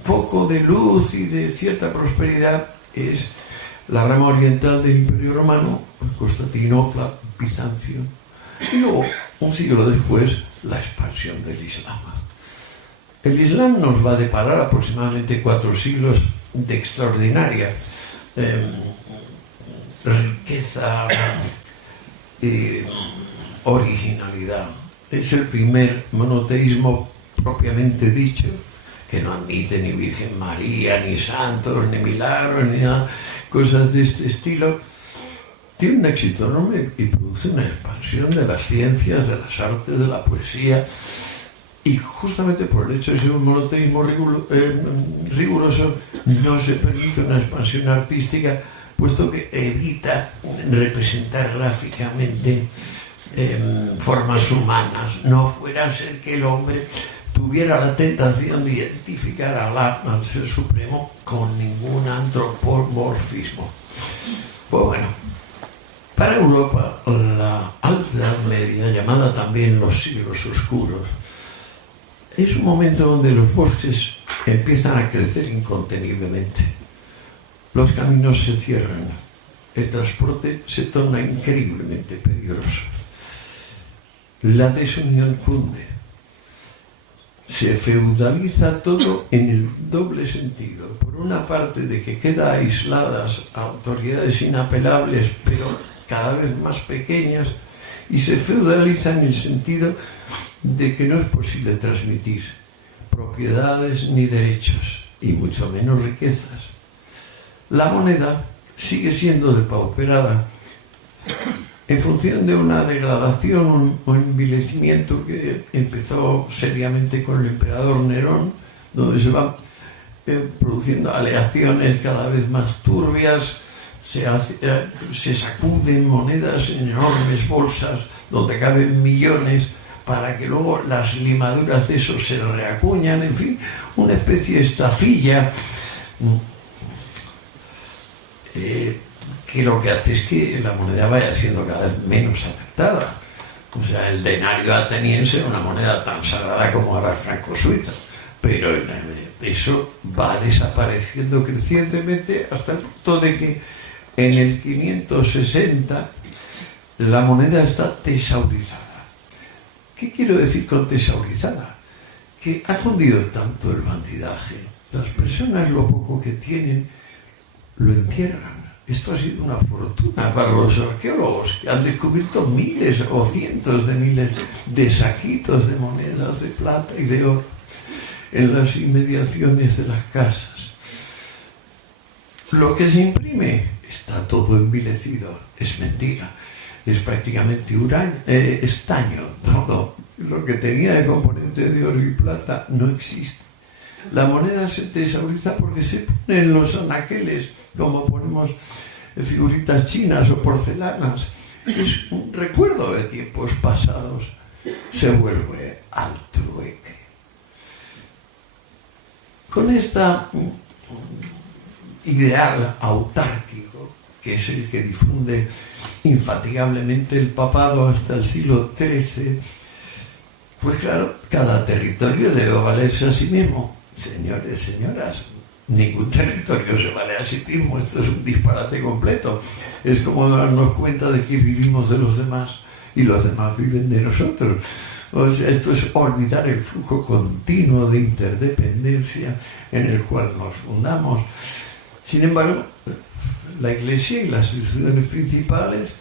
foco de luz y de cierta prosperidad es la rama oriental del Imperio Romano, Constantinopla, Bizancio, y luego, un siglo después, la expansión del Islam. El Islam nos va a deparar aproximadamente 4 siglos de extraordinaria riqueza y originalidad. Es el primer monoteísmo propiamente dicho, que no admite ni Virgen María, ni santos, ni milagros, ni nada, cosas de este estilo. Tiene un éxito enorme y produce una expansión de las ciencias, de las artes, de la poesía, y justamente por el hecho de ser un monoteísmo riguroso no se permite una expansión artística, puesto que evita representar gráficamente formas humanas. No fuera a ser que el hombre tuviera la tentación de identificar a Alá, al Ser Supremo, con ningún antropomorfismo. Pues bueno, para Europa, la Alta Edad Media, llamada también los siglos oscuros, es un momento donde los bosques empiezan a crecer inconteniblemente. Los caminos se cierran, el transporte se torna increíblemente peligroso. La desunión cunde. Se feudaliza todo en el doble sentido. Por una parte, de que queda aisladas autoridades inapelables, pero cada vez más pequeñas, y se feudaliza en el sentido de que no es posible transmitir propiedades ni derechos, y mucho menos riquezas. La moneda sigue siendo depauperada en función de una degradación, un envilecimiento que empezó seriamente con el emperador Nerón, donde se van produciendo aleaciones cada vez más turbias, se sacuden monedas en enormes bolsas donde caben millones, para que luego las limaduras de eso se reacuñan, en fin, una especie de estafilla que lo que hace es que la moneda vaya siendo cada vez menos aceptada. O sea, el denario ateniense es una moneda tan sagrada como ahora el franco suizo, pero eso va desapareciendo crecientemente hasta el punto de que en el 560 la moneda está tesaurizada. ¿Qué quiero decir con tesaurizada? Que ha cundido tanto el bandidaje. Las personas lo poco que tienen lo entierran. Esto ha sido una fortuna para los arqueólogos, que han descubierto miles o cientos de miles de saquitos de monedas de plata y de oro en las inmediaciones de las casas. Lo que se imprime está todo envilecido, es mentira, es prácticamente estaño, todo. Lo que tenía de componente de oro y plata no existe. La moneda se tesauriza porque se pone en los anaqueles, como ponemos figuritas chinas o porcelanas. Es un recuerdo de tiempos pasados. Se vuelve al trueque. Con esta ideal autárquico, que es el que difunde infatigablemente el papado hasta el siglo XIII, pues claro, cada territorio debe valerse a sí mismo. Señores, señoras, ningún territorio se vale a sí mismo. Esto es un disparate completo. Es como darnos cuenta de que vivimos de los demás y los demás viven de nosotros. O sea, esto es olvidar el flujo continuo de interdependencia en el cual nos fundamos. Sin embargo, la Iglesia y las instituciones principales,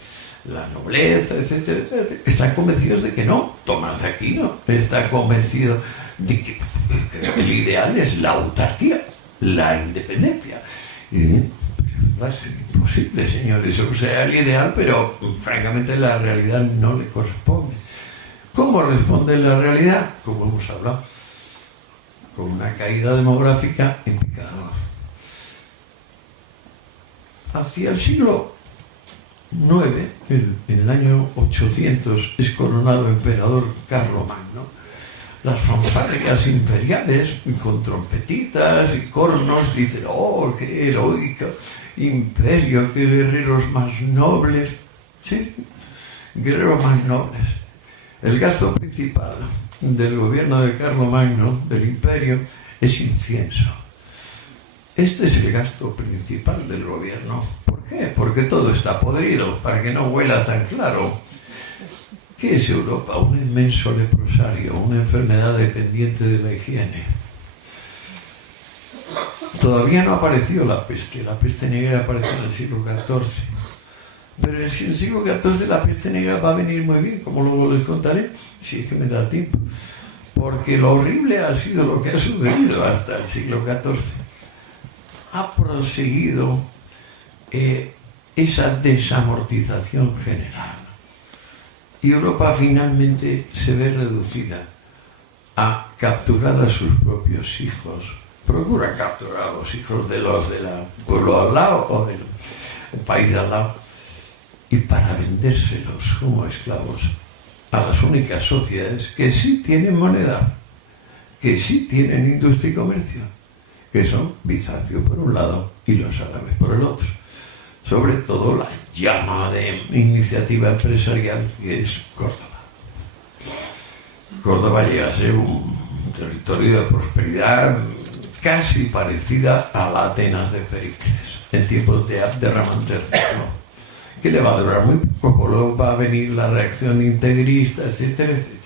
la nobleza, etcétera, etcétera, están convencidos de que no. Tomás de Aquino está convencido de que el ideal es la autarquía, la independencia. Y va a ser imposible, señores. O sea, el ideal, pero francamente la realidad no le corresponde. ¿Cómo responde la realidad? Como hemos hablado, con una caída demográfica en picado. Hacia el siglo IX, en el año 800, es coronado emperador Carlomagno. Las fanfarrias imperiales, con trompetitas y cornos, dicen: ¡oh, qué heroico imperio, qué guerreros más nobles! Sí, guerreros más nobles. El gasto principal del gobierno de Carlomagno, del imperio, es incienso. Este es el gasto principal del gobierno. ¿Por qué? Porque todo está podrido, para que no huela tan claro. ¿Qué es Europa? Un inmenso leprosario, una enfermedad dependiente de la higiene. Todavía no ha aparecido la peste negra apareció en el siglo XIV. Pero en el siglo XIV la peste negra va a venir muy bien, como luego les contaré, si es que me da tiempo. Porque lo horrible ha sido lo que ha sucedido hasta el siglo XIV. Ha proseguido esa desamortización general. Y Europa finalmente se ve reducida a capturar a sus propios hijos. Procura capturar a los hijos de los del pueblo al lado o del país de al lado. Y para vendérselos como esclavos a las únicas sociedades que sí tienen moneda, que sí tienen industria y comercio, que son Bizancio por un lado y los árabes por el otro. Sobre todo la llama de iniciativa empresarial que es Córdoba. Córdoba llega a ser un territorio de prosperidad casi parecida a la Atenas de Pericles, en tiempos de Abderramán III, que le va a durar muy poco, luego va a venir la reacción integrista, etcétera, etcétera.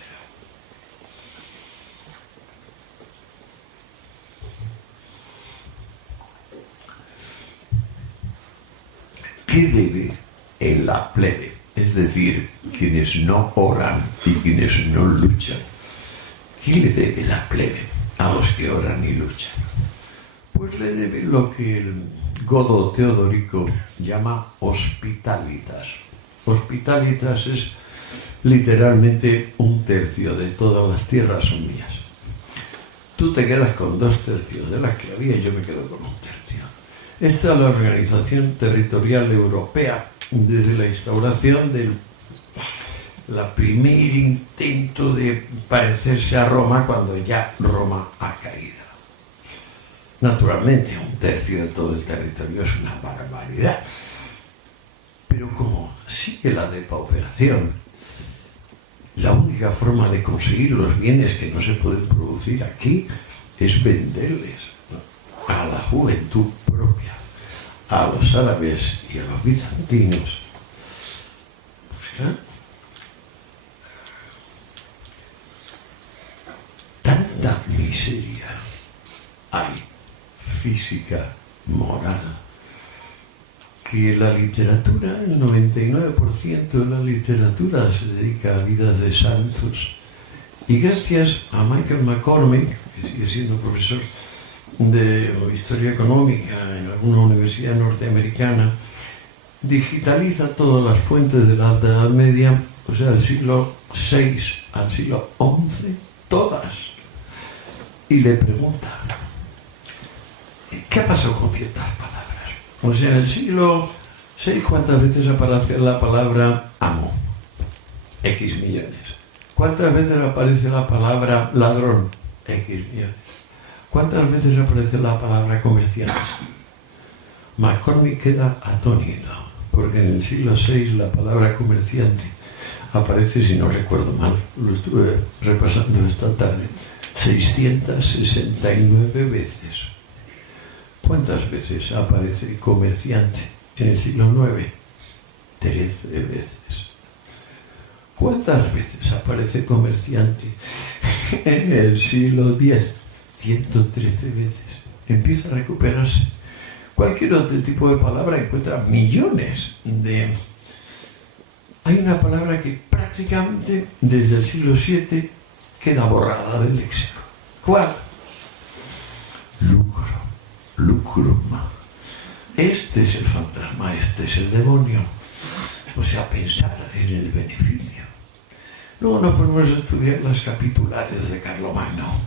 ¿Qué debe en la plebe? Es decir, quienes no oran y quienes no luchan. ¿Qué le debe la plebe a los que oran y luchan? Pues le debe lo que el godo Teodorico llama hospitalitas. Hospitalitas es literalmente 1/3 de todas las tierras son mías. Tú te quedas con 2/3 de las que había y yo me quedo con 1/3. Esta es la organización territorial europea desde la instauración del primer intento de parecerse a Roma cuando ya Roma ha caído. Naturalmente, 1/3 de todo el territorio es una barbaridad. Pero como sigue la depauperación, la única forma de conseguir los bienes que no se pueden producir aquí es venderles a la juventud propia, a los árabes y a los bizantinos. Pues claro, tanta miseria hay, física, moral, que la literatura, el 99% de la literatura se dedica a vidas de santos. Y gracias a Michael McCormick, que sigue siendo profesor de Historia Económica en alguna universidad norteamericana, digitaliza todas las fuentes de la Alta Edad Media, o sea, del siglo VI al siglo XI, todas. Y le pregunta, ¿qué ha pasado con ciertas palabras? O sea, en el siglo VI, ¿cuántas veces aparece la palabra amo? X millones. ¿Cuántas veces aparece la palabra ladrón? X millones. ¿Cuántas veces aparece la palabra comerciante? McCormick queda atónito, porque en el siglo VI la palabra comerciante aparece, si no recuerdo mal, lo estuve repasando esta tarde, 669 veces. ¿Cuántas veces aparece comerciante en el siglo IX? 13 veces. ¿Cuántas veces aparece comerciante en el siglo X? 113 veces. Empieza a recuperarse. Cualquier otro tipo de palabra encuentra millones de... Hay una palabra que prácticamente desde el siglo VII queda borrada del léxico. ¿Cuál? Lucro. Lucrum. Este es el fantasma, este es el demonio. O sea, pensar en el beneficio. Luego nos ponemos a estudiar las capitulares de Carlomagno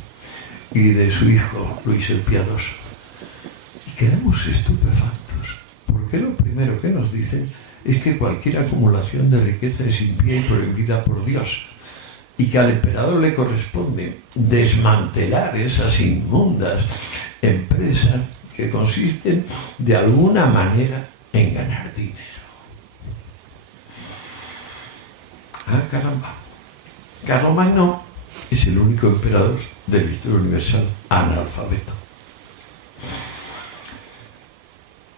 y de su hijo Luis el Piadoso. Y quedamos estupefactos, porque lo primero que nos dicen es que cualquier acumulación de riqueza es impía y prohibida por Dios, y que al emperador le corresponde desmantelar esas inmundas empresas que consisten de alguna manera en ganar dinero. Ah, caramba. Carlomagno es el único emperador de la historia universal analfabeto.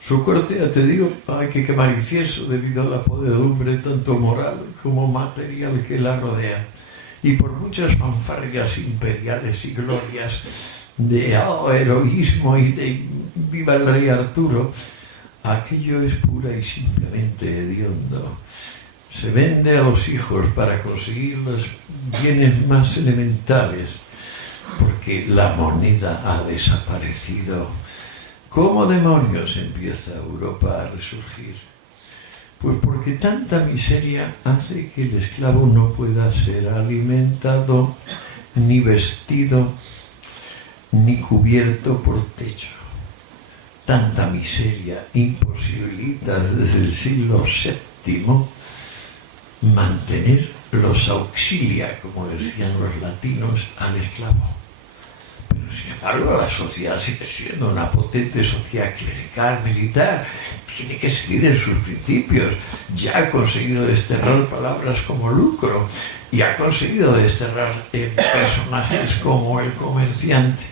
Su corte, ya te digo, hay que quemar incienso debido a la podredumbre tanto moral como material que la rodea. Y por muchas fanfarrias imperiales y glorias de heroísmo y de viva el rey Arturo, aquello es pura y simplemente hediondo. Se vende a los hijos para conseguir los bienes más elementales, porque la moneda ha desaparecido. ¿Cómo demonios empieza Europa a resurgir? Pues porque tanta miseria hace que el esclavo no pueda ser alimentado, ni vestido, ni cubierto por techo. Tanta miseria imposibilita desde el siglo VII mantener los auxilia, como decían los latinos, al esclavo. Pero sin embargo la sociedad sigue siendo una potente sociedad clerical, militar, tiene que seguir en sus principios. Ya ha conseguido desterrar palabras como lucro y ha conseguido desterrar personajes como el comerciante.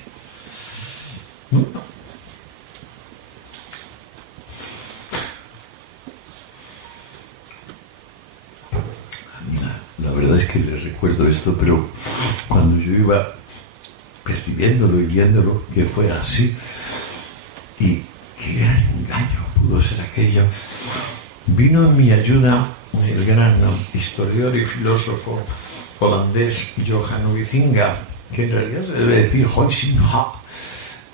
La verdad es que les recuerdo esto, pero cuando yo iba percibiéndolo y viéndolo, que fue así, y qué gran engaño pudo ser aquello, vino en mi ayuda el gran historiador y filósofo holandés Johan Huizinga, que en realidad se debe decir Huizinga,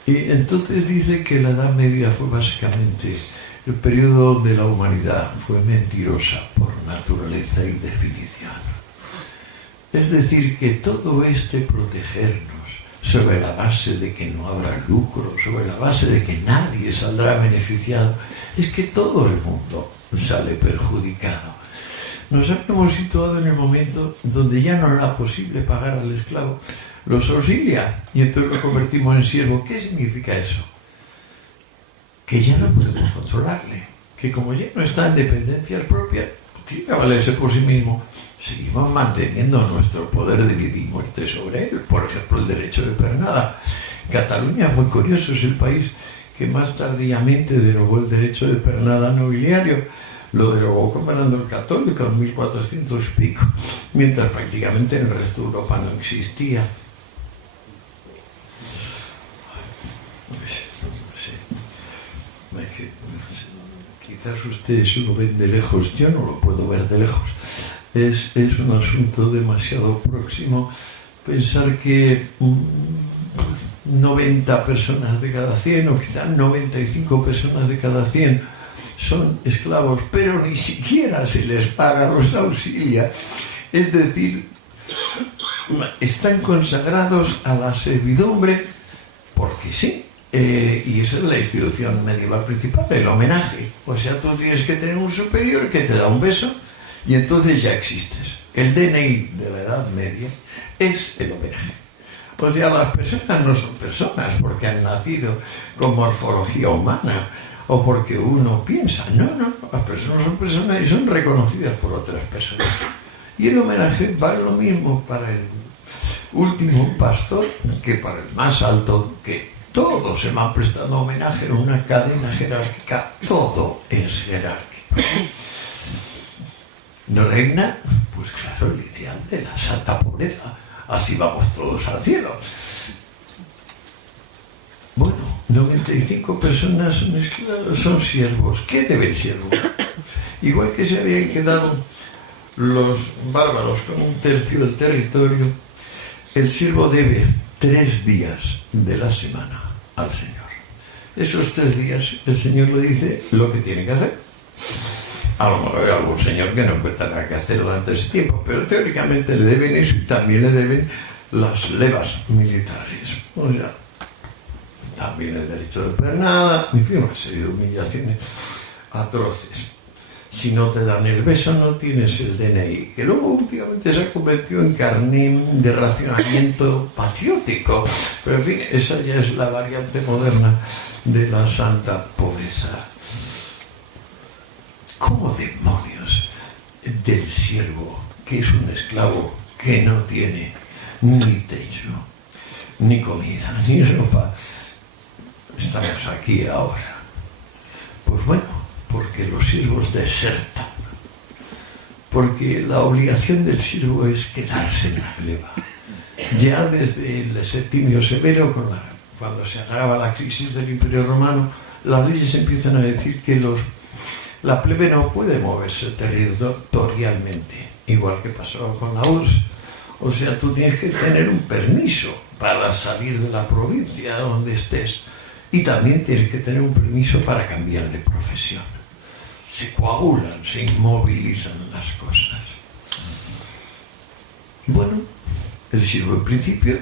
y entonces dice que la Edad Media fue básicamente el periodo de la humanidad, fue mentirosa por naturaleza y definición. Es decir, que todo protegernos sobre la base de que no habrá lucro, sobre la base de que nadie saldrá beneficiado, es que todo el mundo sale perjudicado. Nos habíamos situado en el momento donde ya no era posible pagar al esclavo, los auxilia y entonces lo convertimos en siervo. ¿Qué significa eso? Que ya no podemos controlarle, que como ya no está en dependencias propias, tiene que valerse por sí mismo. Seguimos manteniendo nuestro poder de vida y muerte sobre él. Por ejemplo, el derecho de pernada. Cataluña, muy curioso, es el país que más tardíamente derogó el derecho de pernada nobiliario. Lo derogó comparando el católico en 1400 y pico, mientras prácticamente en el resto de Europa no existía. quizás ustedes lo ven de lejos, yo no lo puedo ver de lejos. Es un asunto demasiado próximo pensar que 90 personas de cada 100 o quizás 95 personas de cada 100 son esclavos, pero ni siquiera se les paga, los auxilia. Es decir, están consagrados a la servidumbre porque sí. Y esa es la institución medieval principal, el homenaje. O sea, tú tienes que tener un superior que te da un beso y entonces ya existes. El DNI de la Edad Media es el homenaje. O sea, las personas no son personas porque han nacido con morfología humana o porque uno piensa. No, las personas son personas y son reconocidas por otras personas. Y el homenaje vale lo mismo para el último pastor que para el más alto duque. Todos se van prestando homenaje en una cadena jerárquica. Todo es jerárquico. ¿No reina? Pues claro, el ideal de la santa pobreza. Así vamos todos al cielo. Bueno, 95 personas son esclavos, son siervos. ¿Qué debe el siervo? Igual que se habían quedado los bárbaros con un tercio del territorio, el siervo debe 3 días de la semana al Señor. Esos 3 días el Señor le dice lo que tiene que hacer. A lo mejor hay algún señor que no encuentra que hacer durante ese tiempo, pero teóricamente le deben eso y también le deben las levas militares. O sea, también el derecho de pernada, en fin, una serie de humillaciones atroces. Si no te dan el beso, no tienes el DNI, que luego últimamente se ha convertido en carné de racionamiento patriótico. Pero en fin, esa ya es la variante moderna de la santa pobreza. ¿Cómo demonios del siervo, que es un esclavo que no tiene ni techo, ni comida, ni ropa, estamos aquí ahora? Pues bueno, porque los siervos desertan, porque la obligación del siervo es quedarse en la gleba. Ya desde el Septimio Severo, cuando se agrava la crisis del Imperio Romano, las leyes empiezan a decir que la plebe no puede moverse territorialmente, igual que pasó con la URSS. O sea, tú tienes que tener un permiso para salir de la provincia donde estés y también tienes que tener un permiso para cambiar de profesión. Se coagulan, se inmovilizan las cosas. Bueno, el siervo en principio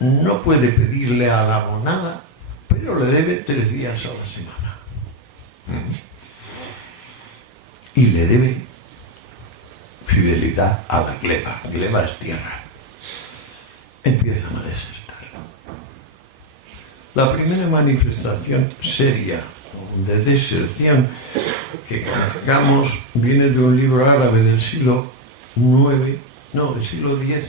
no puede pedirle a la monada, pero le debe 3 días a la semana. Y le debe fidelidad a la gleba. Gleba es tierra. Empiezan a desertar. La primera manifestación seria de deserción que conozcamos viene de un libro árabe del siglo X,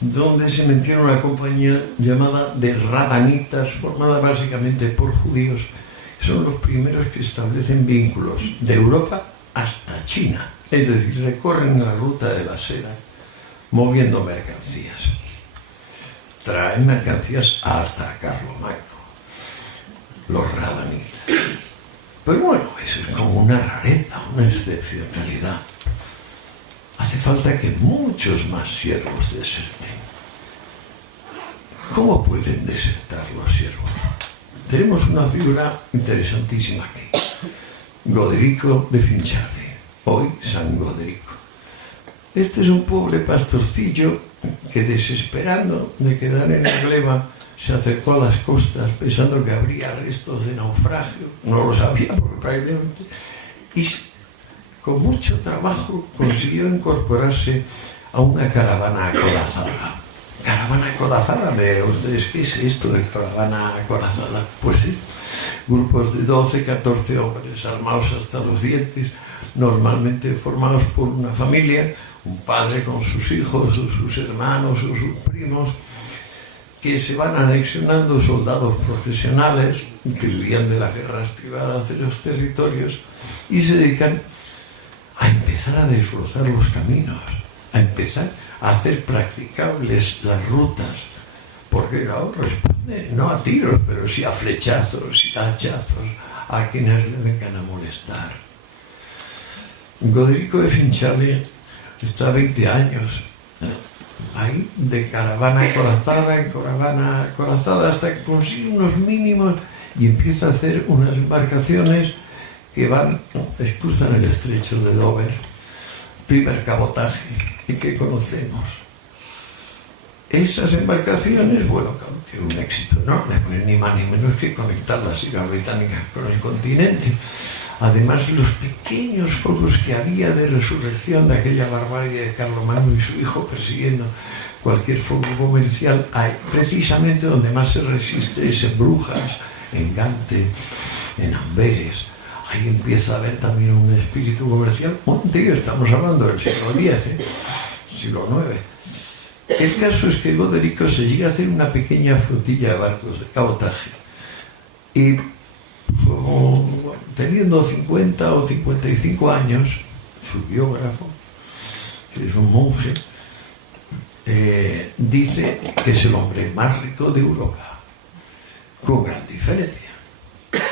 donde se menciona una compañía llamada de radanitas, formada básicamente por judíos. Son los primeros que establecen vínculos de Europa hasta China, es decir, recorren la ruta de la seda moviendo mercancías. Traen mercancías hasta Carlomagno, los radanitas. Pero bueno, eso es como una rareza, una excepcionalidad. Hace falta que muchos más siervos deserten. ¿Cómo pueden desertar los siervos? Tenemos una figura interesantísima aquí. Goderico de Finchale, hoy San Goderico. Este es un pobre pastorcillo que, desesperando de quedar en la gleba, se acercó a las costas pensando que habría restos de naufragio. No lo sabía porque prácticamente... Y con mucho trabajo consiguió incorporarse a una caravana acorazada. Caravana acorazada, vean ustedes, ¿qué es esto de caravana acorazada? Pues sí, grupos de 12, 14 hombres armados hasta los dientes, normalmente formados por una familia, un padre con sus hijos, o sus hermanos, o sus primos, que se van anexionando soldados profesionales que vivían de las guerras privadas de los territorios y se dedican a empezar a desbrozar los caminos, a empezar a hacer practicables las rutas, porque era otro espacio no a tiros, pero sí a flechazos y a hachazos a quienes le vengan a molestar. Goderico de Finchale está 20 años ahí, de caravana acorazada en caravana acorazada, hasta que consigue unos mínimos y empieza a hacer unas embarcaciones que cruzan el estrecho de Dover, primer cabotaje, y que conocemos. Esas embarcaciones, bueno, tienen un éxito enorme, pues ni más ni menos que conectar las islas británicas con el continente. Además, los pequeños focos que había de resurrección de aquella barbarie de Carlomagno y su hijo persiguiendo cualquier foco comercial, hay precisamente donde más se resiste es en Brujas, en Gante, en Amberes. Ahí empieza a haber también un espíritu comercial. Estamos hablando del siglo X, siglo IX. El caso es que Goderico se llega a hacer una pequeña flotilla de barcos de cabotaje y teniendo 50 o 55 años, su biógrafo, que es un monje, dice que es el hombre más rico de Europa, con gran diferencia.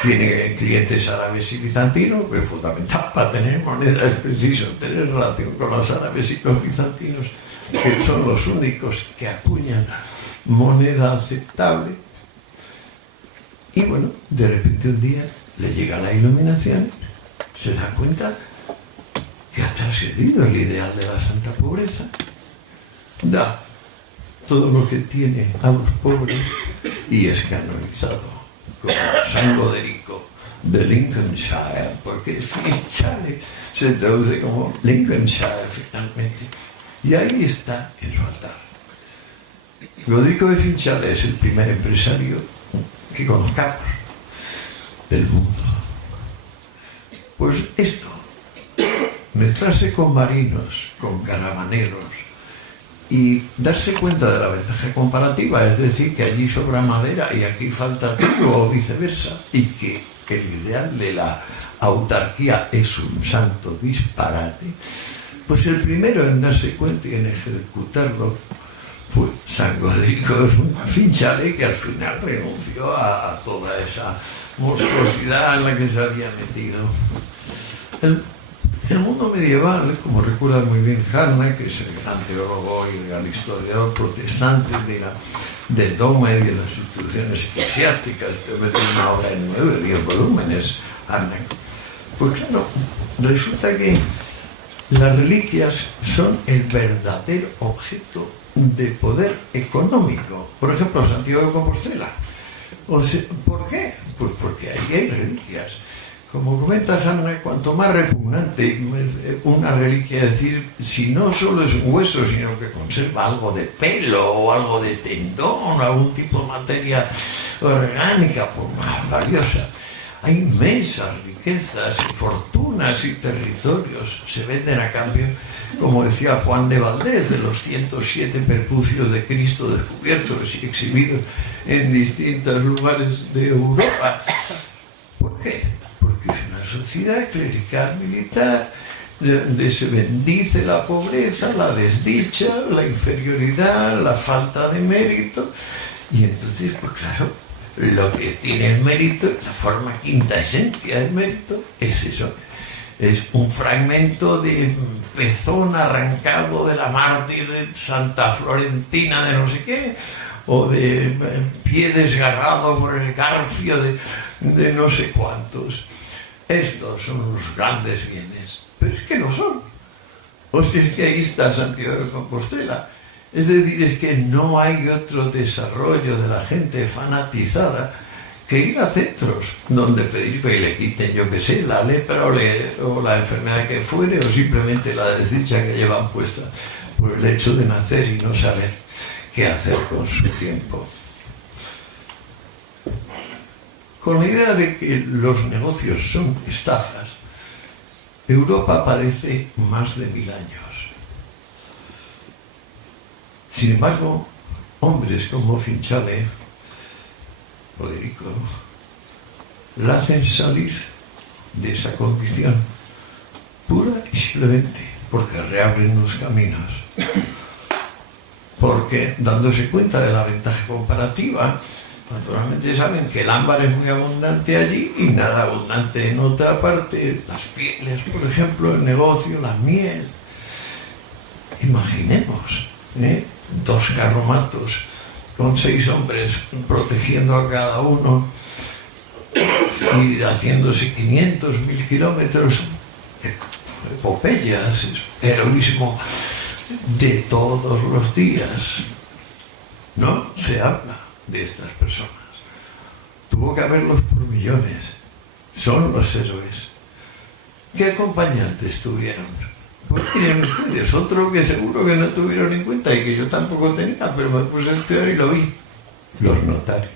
Tiene clientes árabes y bizantinos, que es fundamental para tener moneda, es preciso tener relación con los árabes y los bizantinos, que son los únicos que acuñan moneda aceptable. Y bueno, de repente un día le llega la iluminación, se da cuenta que ha trascendido el ideal de la santa pobreza, da todo lo que tiene a los pobres y es canonizado como San Goderico de Lincolnshire, porque Finchale se traduce como Lincolnshire finalmente, y ahí está en su altar. Goderico de Finchale es el primer empresario que conozcamos del mundo. Pues esto, mezclarse con marinos, con caravaneros y darse cuenta de la ventaja comparativa, es decir, que allí sobra madera y aquí falta trigo o viceversa, y que el ideal de la autarquía es un santo disparate, pues el primero en darse cuenta y en ejecutarlo fue San Goderico de Finchale, que al final renunció a toda esa monstruosidad en la que se había metido. El mundo medieval, como recuerda muy bien Harnack, que es el gran teólogo y el gran historiador protestante del dogma y de las instituciones eclesiásticas, que metió una obra en 9 o 10 volúmenes, Harnack. Pues claro, resulta que las reliquias son el verdadero objeto de poder económico. Por ejemplo, Santiago de Compostela. ¿Por qué? Pues porque ahí hay reliquias. Como comenta Hanna, cuanto más repugnante una reliquia, es decir, si no solo es un hueso, sino que conserva algo de pelo o algo de tendón o algún tipo de materia orgánica, pues más valiosa. Hay inmensas riquezas, fortunas y territorios se venden a cambio, como decía Juan de Valdés, de los 107 perpucios de Cristo descubiertos y exhibidos en distintos lugares de Europa. ¿Por qué? Porque es una sociedad clerical militar donde se bendice la pobreza, la desdicha, la inferioridad, la falta de mérito, y entonces, pues claro, lo que tiene el mérito, la forma quinta esencia del mérito, es eso. Es un fragmento de pezón arrancado de la mártir de Santa Florentina de no sé qué, o de pie desgarrado por el garfio de no sé cuántos. Estos son los grandes bienes. Pero es que no son. O sea, es que ahí está Santiago de Compostela. Es decir, es que no hay otro desarrollo de la gente fanatizada que ir a centros donde pedir que le quiten, yo que sé, la lepra o la enfermedad que fuere, o simplemente la desdicha que llevan puesta por el hecho de nacer y no saber qué hacer con su tiempo. Con la idea de que los negocios son estafas, Europa padece más de 1000 años. Sin embargo, hombres como Finchale, Goderico, la hacen salir de esa condición pura y simplemente porque reabren los caminos. Porque dándose cuenta de la ventaja comparativa naturalmente saben que el ámbar es muy abundante allí y nada abundante en otra parte, las pieles, por ejemplo, el negocio, la miel. Imaginemos, 2 carromatos con 6 hombres protegiendo a cada uno y haciéndose 500, 1000 kilómetros, epopeyas, heroísmo de todos los días. No se habla de estas personas. Tuvo que haberlos por millones. Son los héroes. ¿Qué acompañantes tuvieron? Pues miren ustedes, otro que seguro que no tuvieron en cuenta y que yo tampoco tenía, pero me puse a estudiar y lo vi. Los notarios.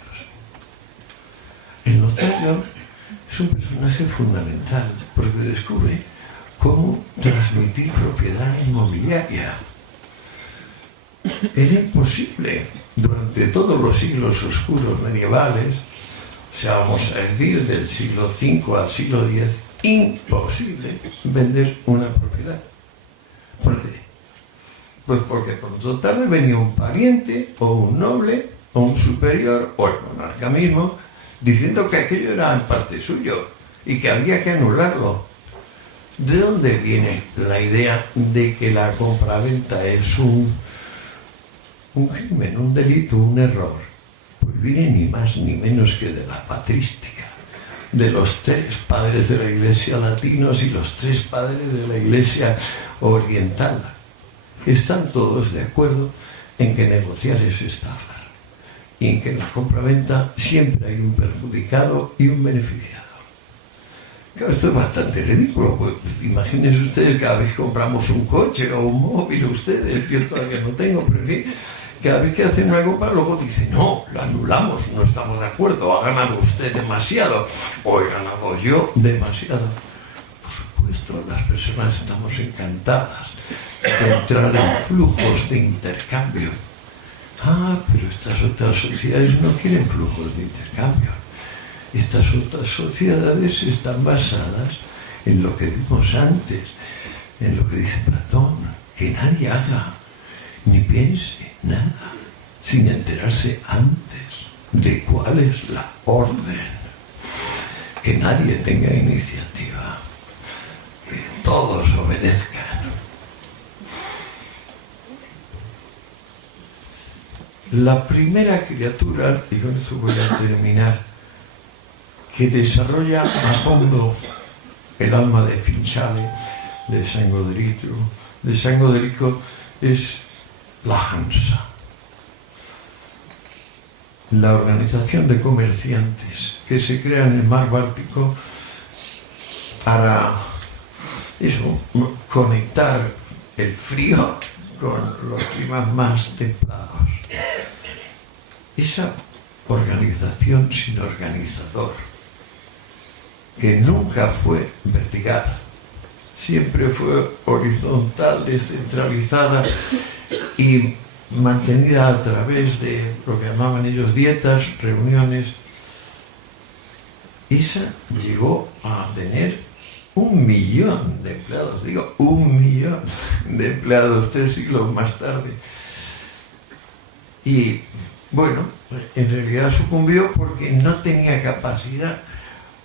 El notario es un personaje fundamental porque descubre cómo transmitir propiedad inmobiliaria. Era imposible durante todos los siglos oscuros medievales, o sea, vamos a decir del siglo V al siglo X, imposible vender una propiedad. ¿Por qué? Pues porque pronto o tarde venía un pariente o un noble o un superior o el monarca mismo diciendo que aquello era en parte suyo y que había que anularlo. ¿De dónde viene la idea de que la compraventa es un crimen, un delito, un error? Pues viene ni más ni menos que de la patrística, de los 3 padres de la Iglesia latinos y los 3 padres de la Iglesia oriental. Están todos de acuerdo en que negociar es estafar y en que en la compraventa siempre hay un perjudicado y un beneficiado. Claro, esto es bastante ridículo, pues imagínense ustedes cada vez que compramos un coche o un móvil, ustedes, yo todavía no tengo, pero en fin, cada vez que hacen una compra luego dicen, no, lo anulamos, no estamos de acuerdo, ha ganado usted demasiado, o he ganado yo demasiado. Por supuesto, las personas estamos encantadas de entrar en flujos de intercambio. Pero estas otras sociedades no quieren flujos de intercambio. Estas otras sociedades están basadas en lo que vimos antes, en lo que dice Platón, que nadie haga ni piense nada sin enterarse antes de cuál es la orden, que nadie tenga iniciativa, que todos obedezcan. La primera criatura, y con esto voy a terminar, que desarrolla a fondo el alma de Finchale, de San Goderico, es la Hansa, la organización de comerciantes que se crea en el mar Báltico para conectar el frío con los climas más templados. Esa organización sin organizador, que nunca fue vertical, siempre fue horizontal, descentralizada y mantenida a través de lo que llamaban ellos dietas, reuniones. Esa llegó a tener 1 millón de empleados, 1 millón de empleados 3 siglos más tarde. Y bueno, en realidad sucumbió porque no tenía capacidad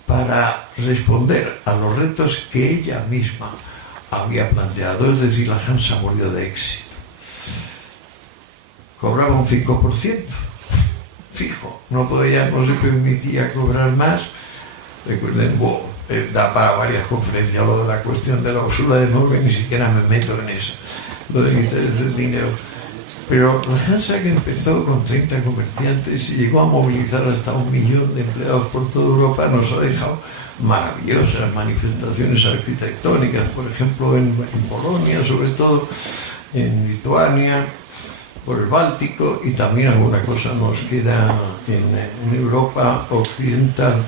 para responder a los retos que ella misma había planteado, es decir, la Hansa murió de éxito. Cobraba un 5%, fijo, no se permitía cobrar más. Recuerden, da para varias conferencias lo de la cuestión de la usura de Norge, ni siquiera me meto en eso, lo del interés del dinero. Pero la Hansa, que empezó con 30 comerciantes y llegó a movilizar hasta 1 millón de empleados por toda Europa, nos ha dejado maravillosas manifestaciones arquitectónicas, por ejemplo en Polonia, sobre todo en Lituania, por el Báltico, y también alguna cosa nos queda en Europa occidental.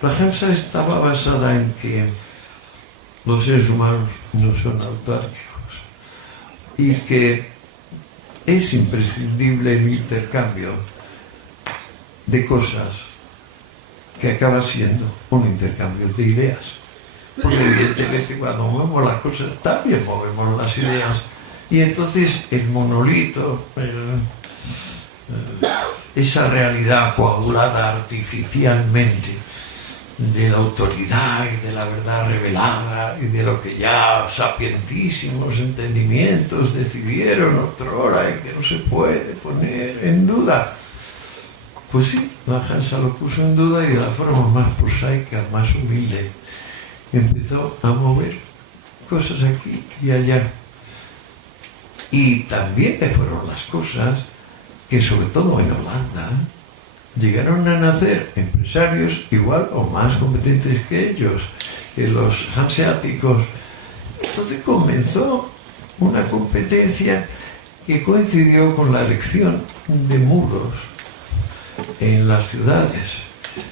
La Hansa estaba basada en que los seres humanos no son autárquicos y que es imprescindible el intercambio de cosas, que acaba siendo un intercambio de ideas. Porque evidentemente cuando movemos las cosas también movemos las ideas, y entonces el monolito, esa realidad coagulada artificialmente de la autoridad y de la verdad revelada y de lo que ya sapientísimos entendimientos decidieron otrora y que no se puede poner en duda. Pues sí, la Hansa lo puso en duda y de la forma más prosaica, más humilde, empezó a mover cosas aquí y allá. Y también le fueron las cosas que, sobre todo en Holanda, llegaron a nacer empresarios igual o más competentes que ellos, que los hanseáticos. Entonces comenzó una competencia que coincidió con la elección de muros en las ciudades,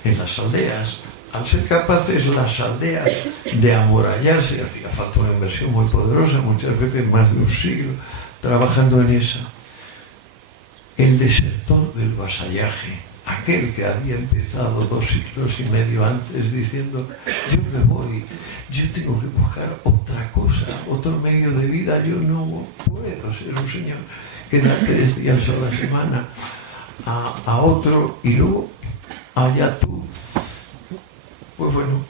en las aldeas. Al ser capaces las aldeas de amurallarse, hacía falta una inversión muy poderosa, muchas veces más de un siglo, trabajando en eso. El desertor del vasallaje, aquel que había empezado 2 siglos y medio antes diciendo: yo me voy, yo tengo que buscar otra cosa, otro medio de vida, yo no puedo ser un señor que da 3 días a la semana a otro y luego allá tú. Pues bueno,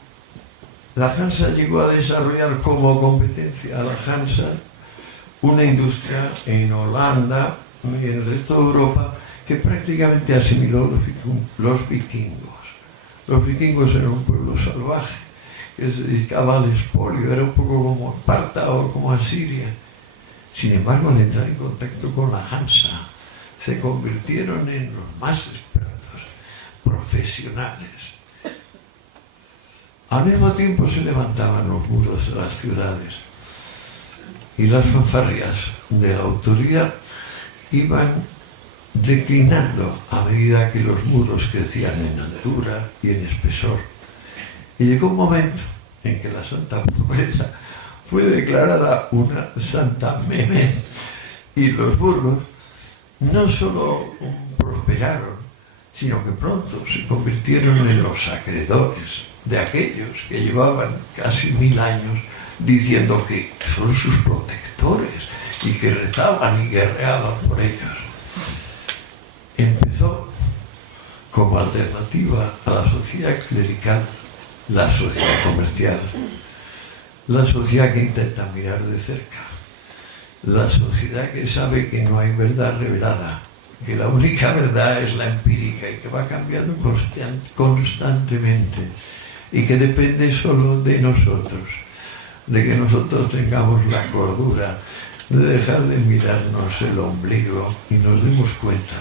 la Hansa llegó a desarrollar como competencia a la Hansa una industria en Holanda y en el resto de Europa que prácticamente asimiló los vikingos. Los vikingos eran un pueblo salvaje que se dedicaba al expolio, era un poco como Esparta o como Asiria. Sin embargo, al entrar en contacto con la Hansa, se convirtieron en los más expertos, profesionales. Al mismo tiempo se levantaban los muros de las ciudades y las fanfarrias de la autoridad iban declinando a medida que los muros crecían en altura y en espesor. Y llegó un momento en que la Santa Pobreza fue declarada una Santa Mehmet y los burgos no solo prosperaron, sino que pronto se convirtieron en los acreedores de aquellos que llevaban casi 1000 años diciendo que son sus protectores y que rezaban y guerreaban por ellos. Empezó como alternativa a la sociedad clerical, la sociedad comercial, la sociedad que intenta mirar de cerca, la sociedad que sabe que no hay verdad revelada, que la única verdad es la empírica y que va cambiando constantemente y que depende solo de nosotros, de que nosotros tengamos la cordura de dejar de mirarnos el ombligo y nos demos cuenta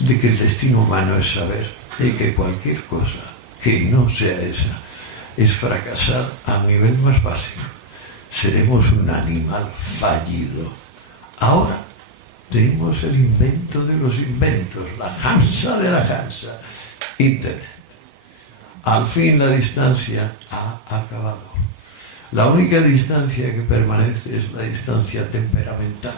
de que el destino humano es saber y que cualquier cosa que no sea esa es fracasar a nivel más básico. Seremos un animal fallido. Ahora tenemos el invento de los inventos, la Hansa de la Hansa, Internet. Al fin la distancia ha acabado. La única distancia que permanece es la distancia temperamental.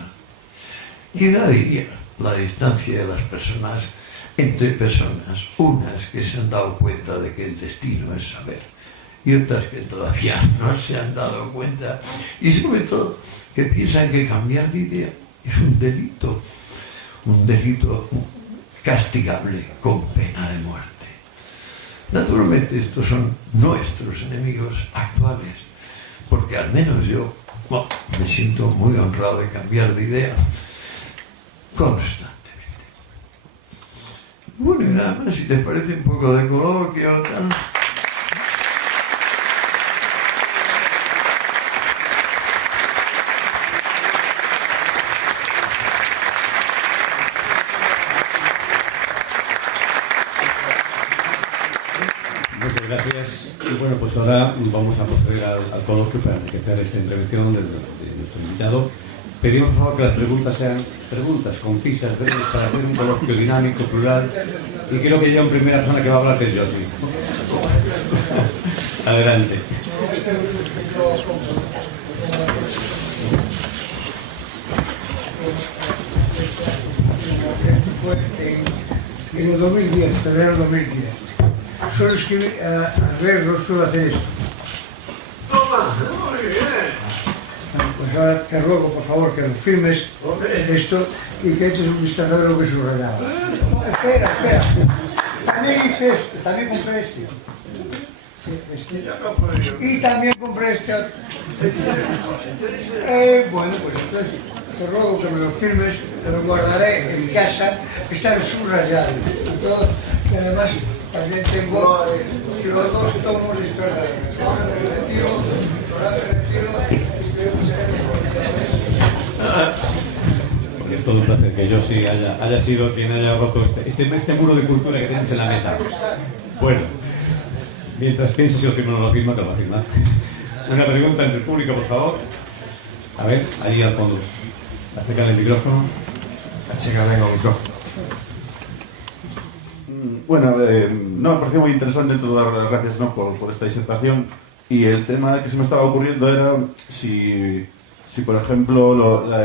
Quizá diría la distancia de las personas entre personas, unas que se han dado cuenta de que el destino es saber y otras que todavía no se han dado cuenta y sobre todo que piensan que cambiar de idea es un delito castigable con pena de muerte. Naturalmente estos son nuestros enemigos actuales, porque al menos yo me siento muy honrado de cambiar de idea constantemente. Bueno, y nada más, si les parece un poco de coloquio, tal. Muchas gracias. Y bueno, pues ahora vamos a proceder al coloquio para empezar esta intervención de nuestro invitado. Pedimos por favor que las preguntas sean preguntas concisas, breves, para hacer un coloquio dinámico, plural. Y creo que ya en primera persona que va a hablar es yo, sí. Adelante. Fue en el 2010, febrero del 2010. Solo escribí arreglos, solo hacer esto. Toma, muy bien. Pues ahora te ruego, por favor, que lo firmes esto y que eches un vistazo de lo que subrayaba. Espera. También hice esto, también compré este. Y también compré este otro. Bueno, pues entonces te ruego que me lo firmes, te lo guardaré en mi casa, están subrayados. Todo, y además también tengo los 2 tomos de historia de Porque es todo un placer que yo sí haya sido quien haya roto este muro de cultura que tienes en la mesa. Bueno, mientras piensas si lo firma o no lo firma, te lo va a firmar. Una pregunta entre el público, por favor. A ver, ahí al fondo. Acércale el micrófono. Acércale el micrófono. Bueno, no, me pareció muy interesante, todas las gracias, ¿no?, por esta disertación. Y el tema que se me estaba ocurriendo era si por ejemplo,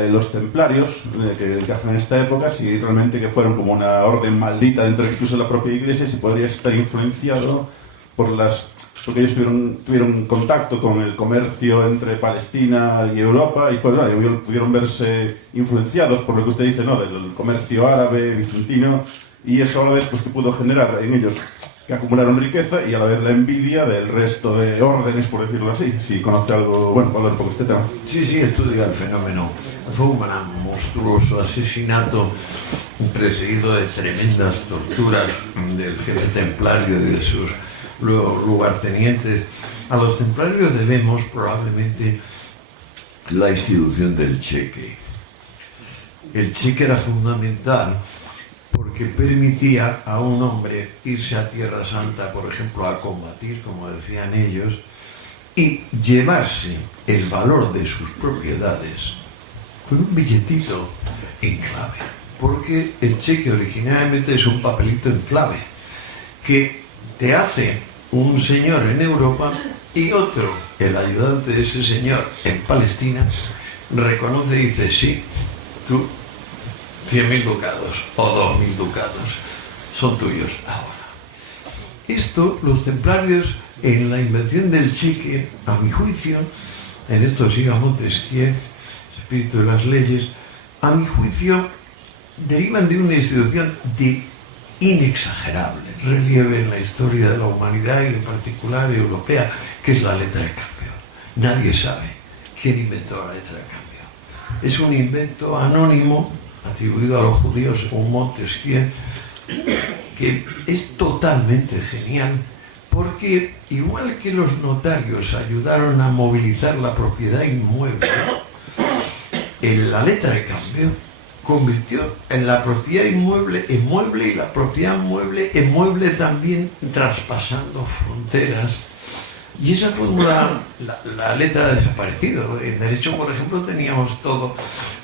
los templarios que hacen en esta época, si realmente que fueron como una orden maldita dentro de incluso la propia iglesia, si podría estar influenciado porque ellos tuvieron contacto con el comercio entre Palestina y Europa y pudieron verse influenciados por lo que usted dice, ¿no?, del comercio árabe, bizantino, y eso a la vez pues que pudo generar en ellos que acumularon riqueza y a la vez la envidia del resto de órdenes, por decirlo así. Si conoce algo, bueno, para hablar un poco de este tema. Sí, estudia el fenómeno. Fue un gran monstruoso asesinato precedido de tremendas torturas del jefe templario y de sus lugartenientes. A los templarios debemos probablemente la institución del cheque. El cheque era fundamental porque permitía a un hombre irse a Tierra Santa, por ejemplo, a combatir, como decían ellos, y llevarse el valor de sus propiedades con un billetito en clave. Porque el cheque originalmente es un papelito en clave que te hace un señor en Europa y otro, el ayudante de ese señor en Palestina, reconoce y dice: sí, tú 100.000 ducados o 2.000 ducados son tuyos ahora. Esto, los templarios, en la invención del cheque, a mi juicio, en esto sigue Montesquieu, espíritu de las leyes, a mi juicio, derivan de una institución de inexagerable relieve en la historia de la humanidad y en particular europea, que es la letra de cambio. Nadie sabe quién inventó la letra de cambio. Es un invento anónimo atribuido a los judíos según Montesquieu, que es totalmente genial, porque igual que los notarios ayudaron a movilizar la propiedad inmueble, en la letra de cambio convirtió en la propiedad inmueble en mueble y la propiedad mueble en mueble también, traspasando fronteras. Y esa fórmula, la letra ha desaparecido. En derecho, por ejemplo, teníamos todo.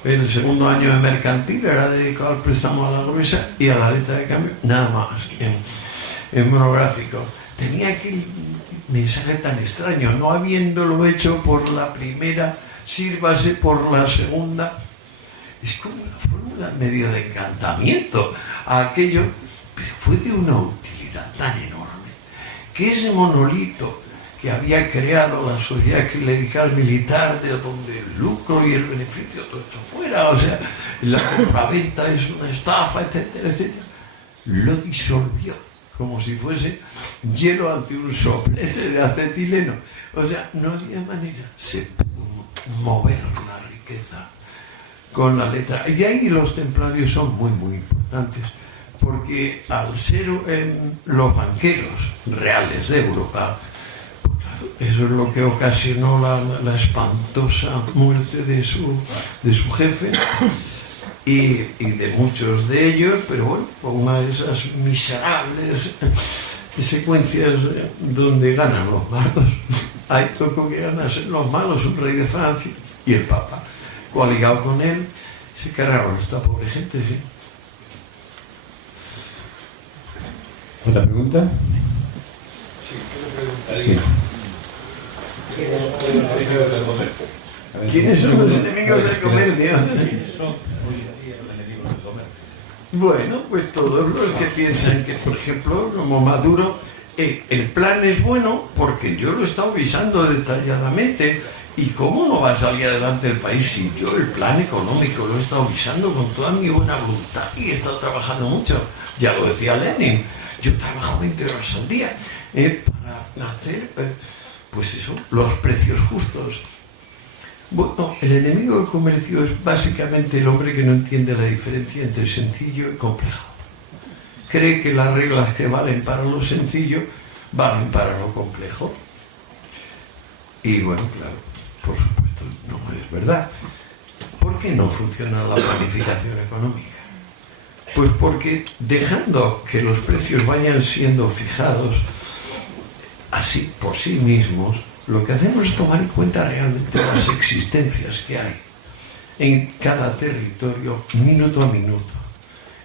El segundo año de mercantil era dedicado al préstamo a la gruesa y a la letra de cambio, nada más que en monográfico. Tenía aquel mensaje tan extraño: no habiéndolo hecho por la primera, sírvase por la segunda. Es como una fórmula medio de encantamiento a aquello, pero fue de una utilidad tan enorme que ese monolito que había creado la sociedad clerical militar, de donde el lucro y el beneficio todo esto fuera, o sea, la compraventa es una estafa, etcétera, etcétera, lo disolvió como si fuese hielo ante un soplete de acetileno. O sea, no había manera, se pudo mover la riqueza con la letra. Y de ahí los templarios son muy, muy importantes, porque al ser los banqueros reales de Europa, eso es lo que ocasionó la espantosa muerte de su jefe y de muchos de ellos, pero bueno, una de esas miserables secuencias donde ganan los malos. Ahí tocó que ganasen los malos, un rey de Francia y el Papa, coaligado con él, se cargaron a esta pobre gente, sí. ¿Otra pregunta? Sí. ¿Quiénes son los enemigos del comercio? Bueno, pues todos los que piensan que, por ejemplo, como Maduro, el plan es bueno porque yo lo he estado visando detalladamente ¿Y cómo no va a salir adelante el país si yo el plan económico lo he estado avisando con toda mi buena voluntad y he estado trabajando mucho? Ya lo decía Lenin, yo trabajo 20 horas al día para hacer, pues eso, los precios justos. Bueno, el enemigo del comercio es básicamente el hombre que no entiende la diferencia entre sencillo y complejo. Cree que las reglas que valen para lo sencillo valen para lo complejo. Y bueno, claro, por supuesto, no es verdad. ¿Por qué no funciona la planificación económica? Pues porque dejando que los precios vayan siendo fijados así por sí mismos, lo que hacemos es tomar en cuenta realmente las existencias que hay en cada territorio, minuto a minuto.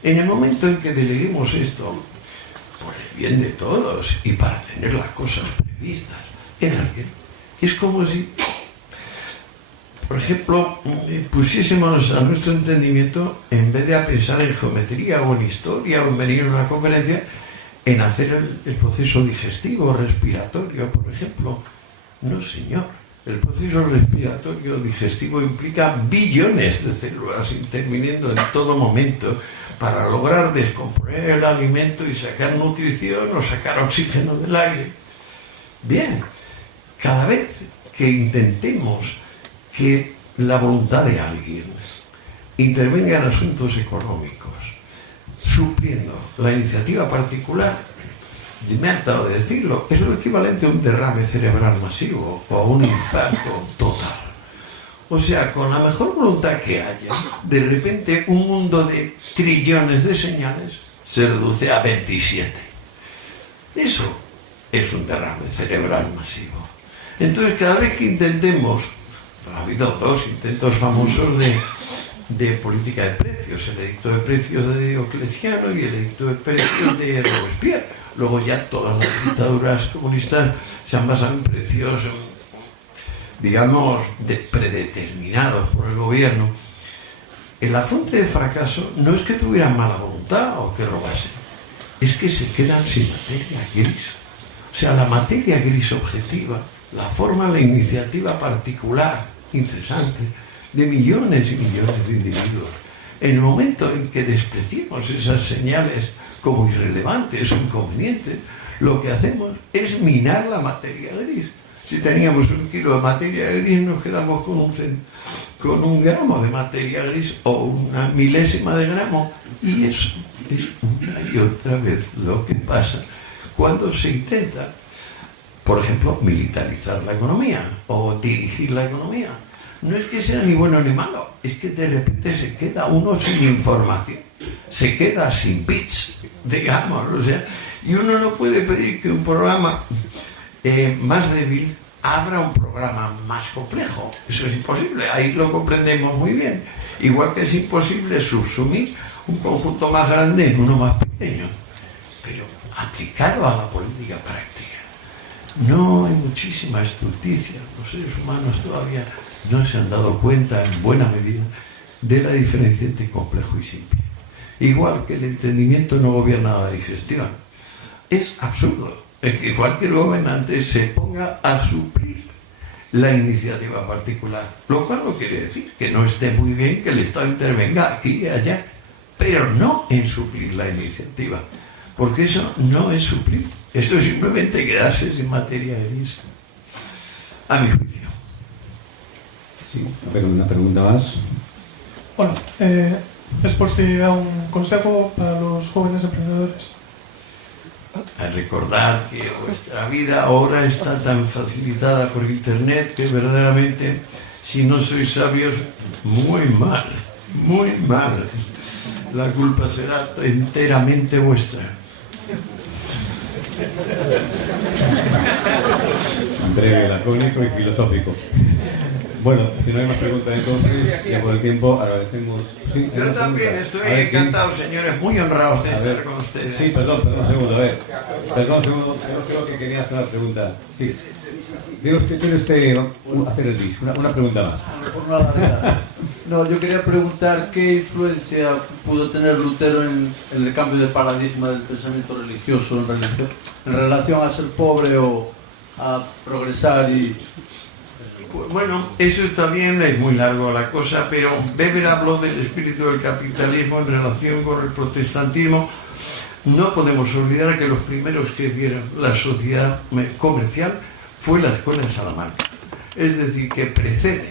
En el momento en que deleguemos esto, por el bien de todos y para tener las cosas previstas en alguien, es como si, por ejemplo, pusiésemos a nuestro entendimiento, en vez de a pensar en geometría o en historia o en venir a una conferencia, en hacer el proceso digestivo, respiratorio, por ejemplo. No, señor. El proceso respiratorio digestivo implica billones de células interviniendo en todo momento para lograr descomponer el alimento y sacar nutrición o sacar oxígeno del aire. Bien, cada vez que intentemos que la voluntad de alguien intervenga en asuntos económicos, supliendo la iniciativa particular, me ha hartado de decirlo, es lo equivalente a un derrame cerebral masivo o a un infarto total. O sea, con la mejor voluntad que haya, de repente un mundo de trillones de señales se reduce a 27. Eso es un derrame cerebral masivo. Entonces, cada vez que intentemos, ha habido dos intentos famosos de política de precios, el edicto de precios de Diocleciano y el edicto de precios de Robespierre. Luego ya todas las dictaduras comunistas se han basado en precios, digamos, predeterminados por el gobierno. La fuente de fracaso no es que tuvieran mala voluntad o que robasen, es que se quedan sin materia gris. O sea, la materia gris objetiva la forma la iniciativa particular, incesante, de millones y millones de individuos. En el momento en que despreciamos esas señales como irrelevantes o inconvenientes, lo que hacemos es minar la materia gris. Si teníamos 1 kilo de materia gris, nos quedamos con un gramo de materia gris o una milésima de gramo. Y eso es una y otra vez lo que pasa cuando se intenta, por ejemplo, militarizar la economía o dirigir la economía. No es que sea ni bueno ni malo, es que de repente se queda uno sin información, se queda sin bits, digamos, o sea, y uno no puede pedir que un programa más débil abra un programa más complejo. Eso es imposible, ahí lo comprendemos muy bien. Igual que es imposible subsumir un conjunto más grande en uno más pequeño, pero aplicado a la política práctica. No hay muchísima estulticia, los seres humanos todavía no se han dado cuenta en buena medida de la diferencia entre complejo y simple. Igual que el entendimiento no gobierna la digestión. Es absurdo que cualquier gobernante se ponga a suplir la iniciativa particular, lo cual no quiere decir que no esté muy bien que el Estado intervenga aquí y allá, pero no en suplir la iniciativa, porque eso no es suplir, eso es simplemente quedarse sin materia gris, a mi juicio. Sí, una pregunta más. Bueno, es por si da un consejo para los jóvenes emprendedores. A recordar que vuestra vida ahora está tan facilitada por internet que verdaderamente, si no sois sabios, muy mal, la culpa será enteramente vuestra. Breve, lacónico y filosófico. Bueno, si no hay más preguntas entonces, ya por el tiempo agradecemos. Sí, yo también estoy encantado, señores, muy honrados de estar con ustedes. Sí, perdón, un segundo, a ver. Perdón, segundo, yo creo que quería hacer una pregunta. Sí. Digo, que tiene usted hacer el bis, una pregunta más. No, yo quería preguntar qué influencia pudo tener Lutero en el cambio de paradigma del pensamiento religioso en relación a ser pobre o a progresar y Bueno, eso está bien, es muy largo la cosa, pero Weber habló del espíritu del capitalismo en relación con el protestantismo. No podemos olvidar que los primeros que vieron la sociedad comercial fue la escuela de Salamanca. Es decir, que precede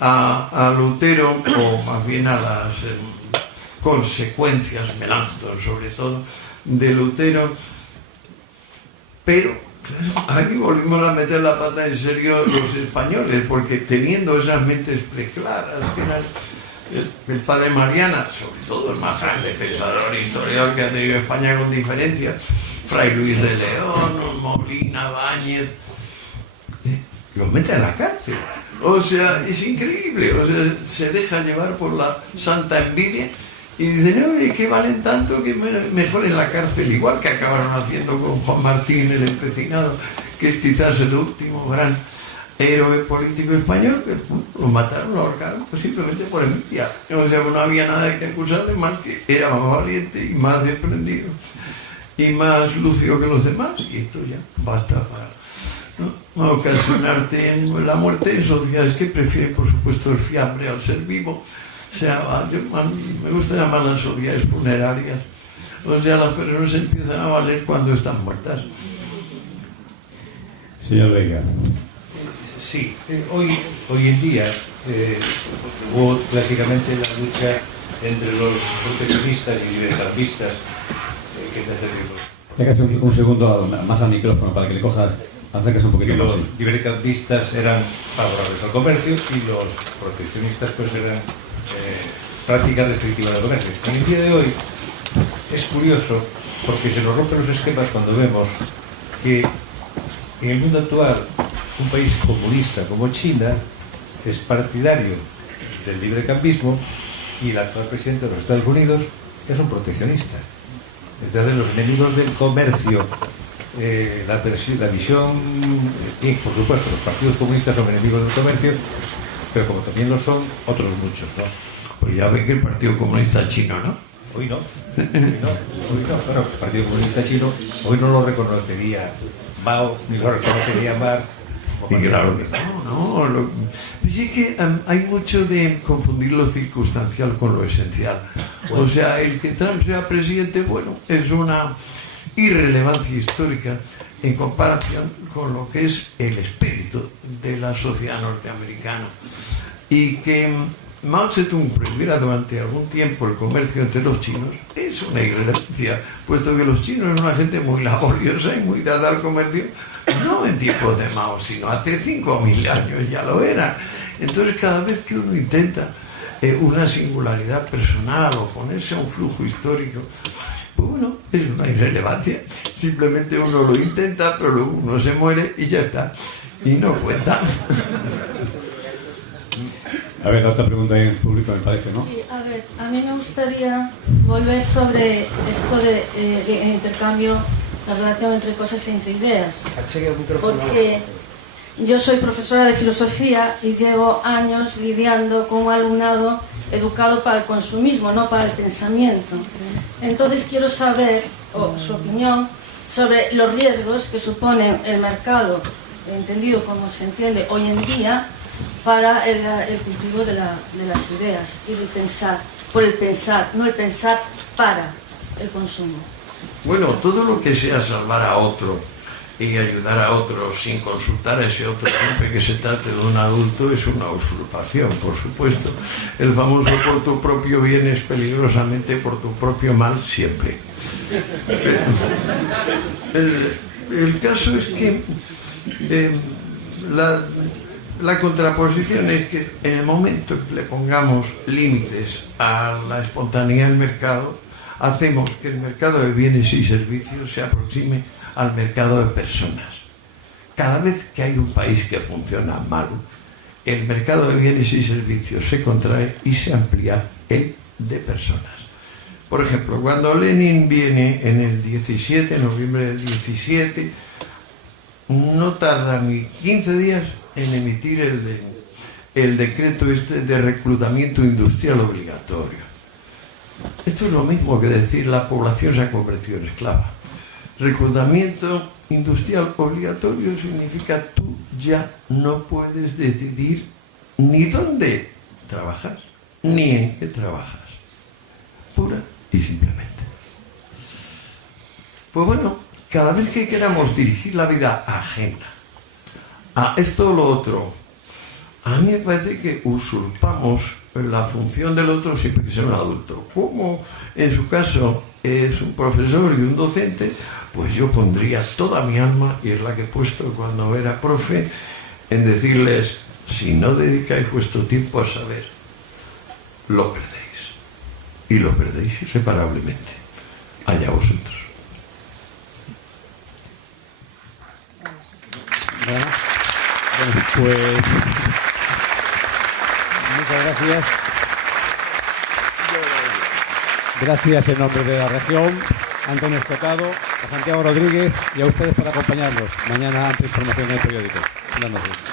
a Lutero, o más bien a las consecuencias, Melanchthon sobre todo, de Lutero. Pero claro, aquí volvimos a meter la pata en serio los españoles, porque teniendo esas mentes preclaras, que eran el padre Mariana, sobre todo el más grande pensador historiador que ha tenido España con diferencia, Fray Luis de León, Molina, Báñez, los mete a la cárcel. O sea, es increíble, o sea, se deja llevar por la santa envidia y dicen, oye, que valen tanto que mejor en la cárcel, igual que acabaron haciendo con Juan Martín el Empecinado, que es quizás el último gran héroe político español, que lo mataron, lo ahorcaron, pues simplemente por envidia. O sea, no había nada que acusarle, más que era más valiente y más desprendido y más lúcido que los demás, y esto ya basta para no ocasionarte en la muerte en sociedades que prefieren, por supuesto, el fiambre al ser vivo. O sea, me gusta llamar las sociedades funerarias. O sea, las personas empiezan a valer cuando están muertas. Señor Vega. Sí, hoy en día hubo clásicamente la lucha entre los proteccionistas y libertadistas que Déjame un segundo más al micrófono para que le cojas, acérquese un poquito más. Los libertadistas eran favorables al comercio y los proteccionistas pues eran prácticas restrictivas del comercio. En el día de hoy es curioso porque se nos rompen los esquemas cuando vemos que en el mundo actual un país comunista como China es partidario del librecambismo y el actual presidente de los Estados Unidos es un proteccionista. Entonces los enemigos del comercio, la visión, y por supuesto los partidos comunistas son enemigos del comercio, pero como también lo son otros muchos, ¿no? Pues ya ve que el Partido Comunista Chino, ¿no? Hoy no. Bueno, el Partido Comunista Chino hoy no lo reconocería Mao, ni lo reconocería Marx. Y claro que no. Pues sí que hay mucho de confundir lo circunstancial con lo esencial. O sea, el que Trump sea presidente, bueno, es una irrelevancia histórica en comparación con lo que es el espíritu de la sociedad norteamericana. Y que Mao Zedong prohibiera durante algún tiempo el comercio entre los chinos es una irrelevancia, puesto que los chinos son una gente muy laboriosa y muy dada al comercio, no en tiempos de Mao, sino hace 5.000 años ya lo era. Entonces cada vez que uno intenta una singularidad personal o ponerse a un flujo histórico, pues bueno, es una irrelevancia. Simplemente uno lo intenta, pero luego uno se muere y ya está, y no cuenta. A ver, otra pregunta en público, me parece, ¿no? Sí, a ver, a mí me gustaría volver sobre esto de intercambio, la relación entre cosas e entre ideas. Porque yo soy profesora de filosofía y llevo años lidiando con un alumnado educado para el consumismo, no para el pensamiento. Entonces quiero saber su opinión sobre los riesgos que supone el mercado, entendido como se entiende hoy en día, para el cultivo de las ideas y del pensar, por el pensar, no el pensar para el consumo. Bueno, todo lo que sea salvar a otro y ayudar a otro sin consultar a ese otro siempre que se trate de un adulto es una usurpación, por supuesto. El famoso por tu propio bien es peligrosamente por tu propio mal siempre. El caso es que la contraposición es que en el momento que le pongamos límites a la espontaneidad del mercado, hacemos que el mercado de bienes y servicios se aproxime al mercado de personas. Cada vez que hay un país que funciona mal, el mercado de bienes y servicios se contrae y se amplía el de personas. Por ejemplo, cuando Lenin viene en el 17, en noviembre del 17, no tarda ni 15 días en emitir el decreto este de reclutamiento industrial obligatorio. Esto es lo mismo que decir la población se ha convertido en esclava. Reclutamiento industrial obligatorio significa tú ya no puedes decidir ni dónde trabajas, ni en qué trabajas. Pura y simplemente. Pues bueno, cada vez que queramos dirigir la vida ajena a esto o lo otro, a mí me parece que usurpamos la función del otro siempre que sea un adulto. Como en su caso es un profesor y un docente, pues yo pondría toda mi alma, y es la que he puesto cuando era profe, en decirles: si no dedicáis vuestro tiempo a saber, lo perdéis. Y lo perdéis irreparablemente. Allá vosotros. Bueno, pues muchas gracias. Gracias en nombre de la región, Antonio Estocado, a Santiago Rodríguez y a ustedes por acompañarnos. Mañana, amplia información en el periódico. Buenas noches.